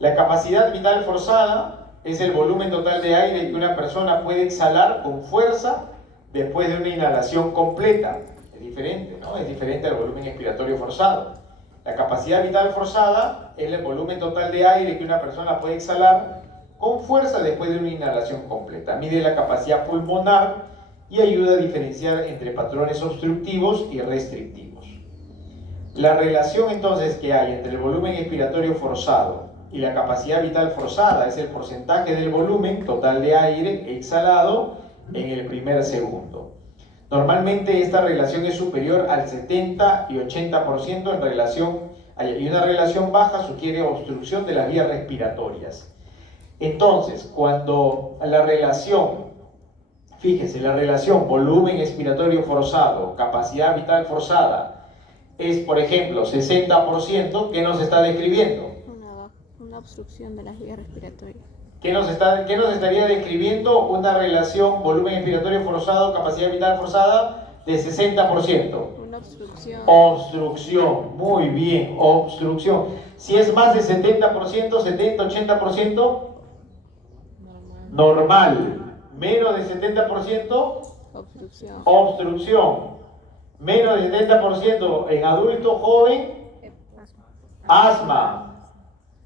La capacidad vital forzada es el volumen total de aire que una persona puede exhalar con fuerza después de una inhalación completa. Es diferente, ¿no? Es diferente al volumen expiratorio forzado. La capacidad vital forzada es el volumen total de aire que una persona puede exhalar con fuerza después de una inhalación completa. Mide la capacidad pulmonar y ayuda a diferenciar entre patrones obstructivos y restrictivos. La relación entonces que hay entre el volumen expiratorio forzado y la capacidad vital forzada es el porcentaje del volumen total de aire exhalado en el primer segundo. Normalmente esta relación es superior al 70 y 80% en relación, y una relación baja sugiere obstrucción de las vías respiratorias. Entonces, cuando la relación, fíjense, la relación volumen expiratorio forzado, capacidad vital forzada, es por ejemplo 60%, ¿qué nos está describiendo? Una obstrucción de las vías respiratorias. ¿Qué nos estaría describiendo una relación volumen expiratorio forzado, capacidad vital forzada de 60%? Una obstrucción. Obstrucción, muy bien, obstrucción. Si es más de 70%, 70, 80%, normal. Menos de 70%, Obstrucción. obstrucción. Menos de 70% en adulto joven, Asma.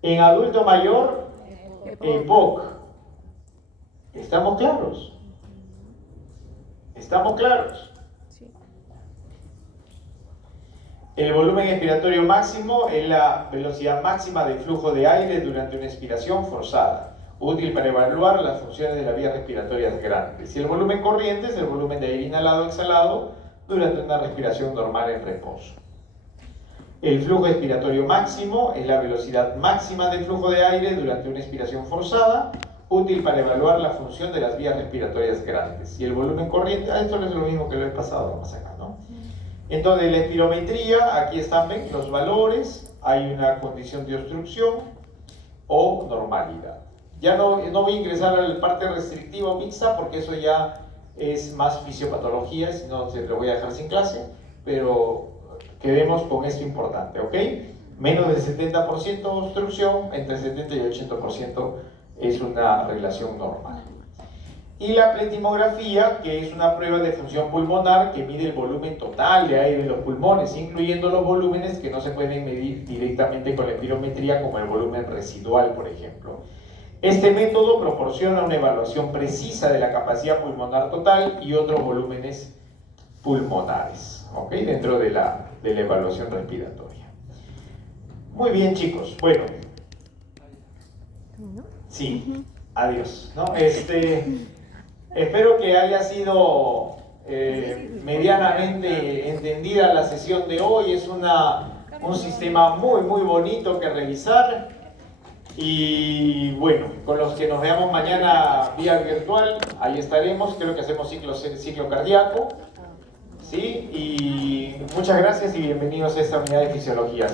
En adulto mayor, EPOC. ¿Estamos claros? ¿Estamos claros? Sí. El volumen expiratorio máximo es la velocidad máxima de flujo de aire durante una expiración forzada, útil para evaluar las funciones de las vías respiratorias grandes. Y el volumen corriente es el volumen de aire inhalado o exhalado durante una respiración normal en reposo. El flujo expiratorio máximo es la velocidad máxima de flujo de aire durante una expiración forzada, útil para evaluar la función de las vías respiratorias grandes. Y el volumen corriente, esto es lo mismo que lo he pasado más acá, ¿no? Entonces, la espirometría, aquí están, ven, los valores, hay una condición de obstrucción o normalidad. Ya no voy a ingresar a la parte restrictiva o mixta porque eso ya es más fisiopatología, si no se lo voy a dejar sin clase, pero quedemos con esto importante, ¿ok? Menos del 70% obstrucción, entre 70 y 80% es una relación normal. Y la pletimografía, que es una prueba de función pulmonar que mide el volumen total de aire en los pulmones, incluyendo los volúmenes que no se pueden medir directamente con la espirometría, como el volumen residual, por ejemplo. Este método proporciona una evaluación precisa de la capacidad pulmonar total y otros volúmenes pulmonares, ¿ok? Dentro de la evaluación respiratoria. Muy bien, chicos. Bueno, sí, adiós, ¿no? Espero que haya sido medianamente entendida la sesión de hoy. Es un sistema muy bonito que revisar. Y bueno, con los que nos veamos mañana vía virtual, ahí estaremos. Creo que hacemos ciclo cardíaco, ¿sí? Y muchas gracias y bienvenidos a esta unidad de fisiología.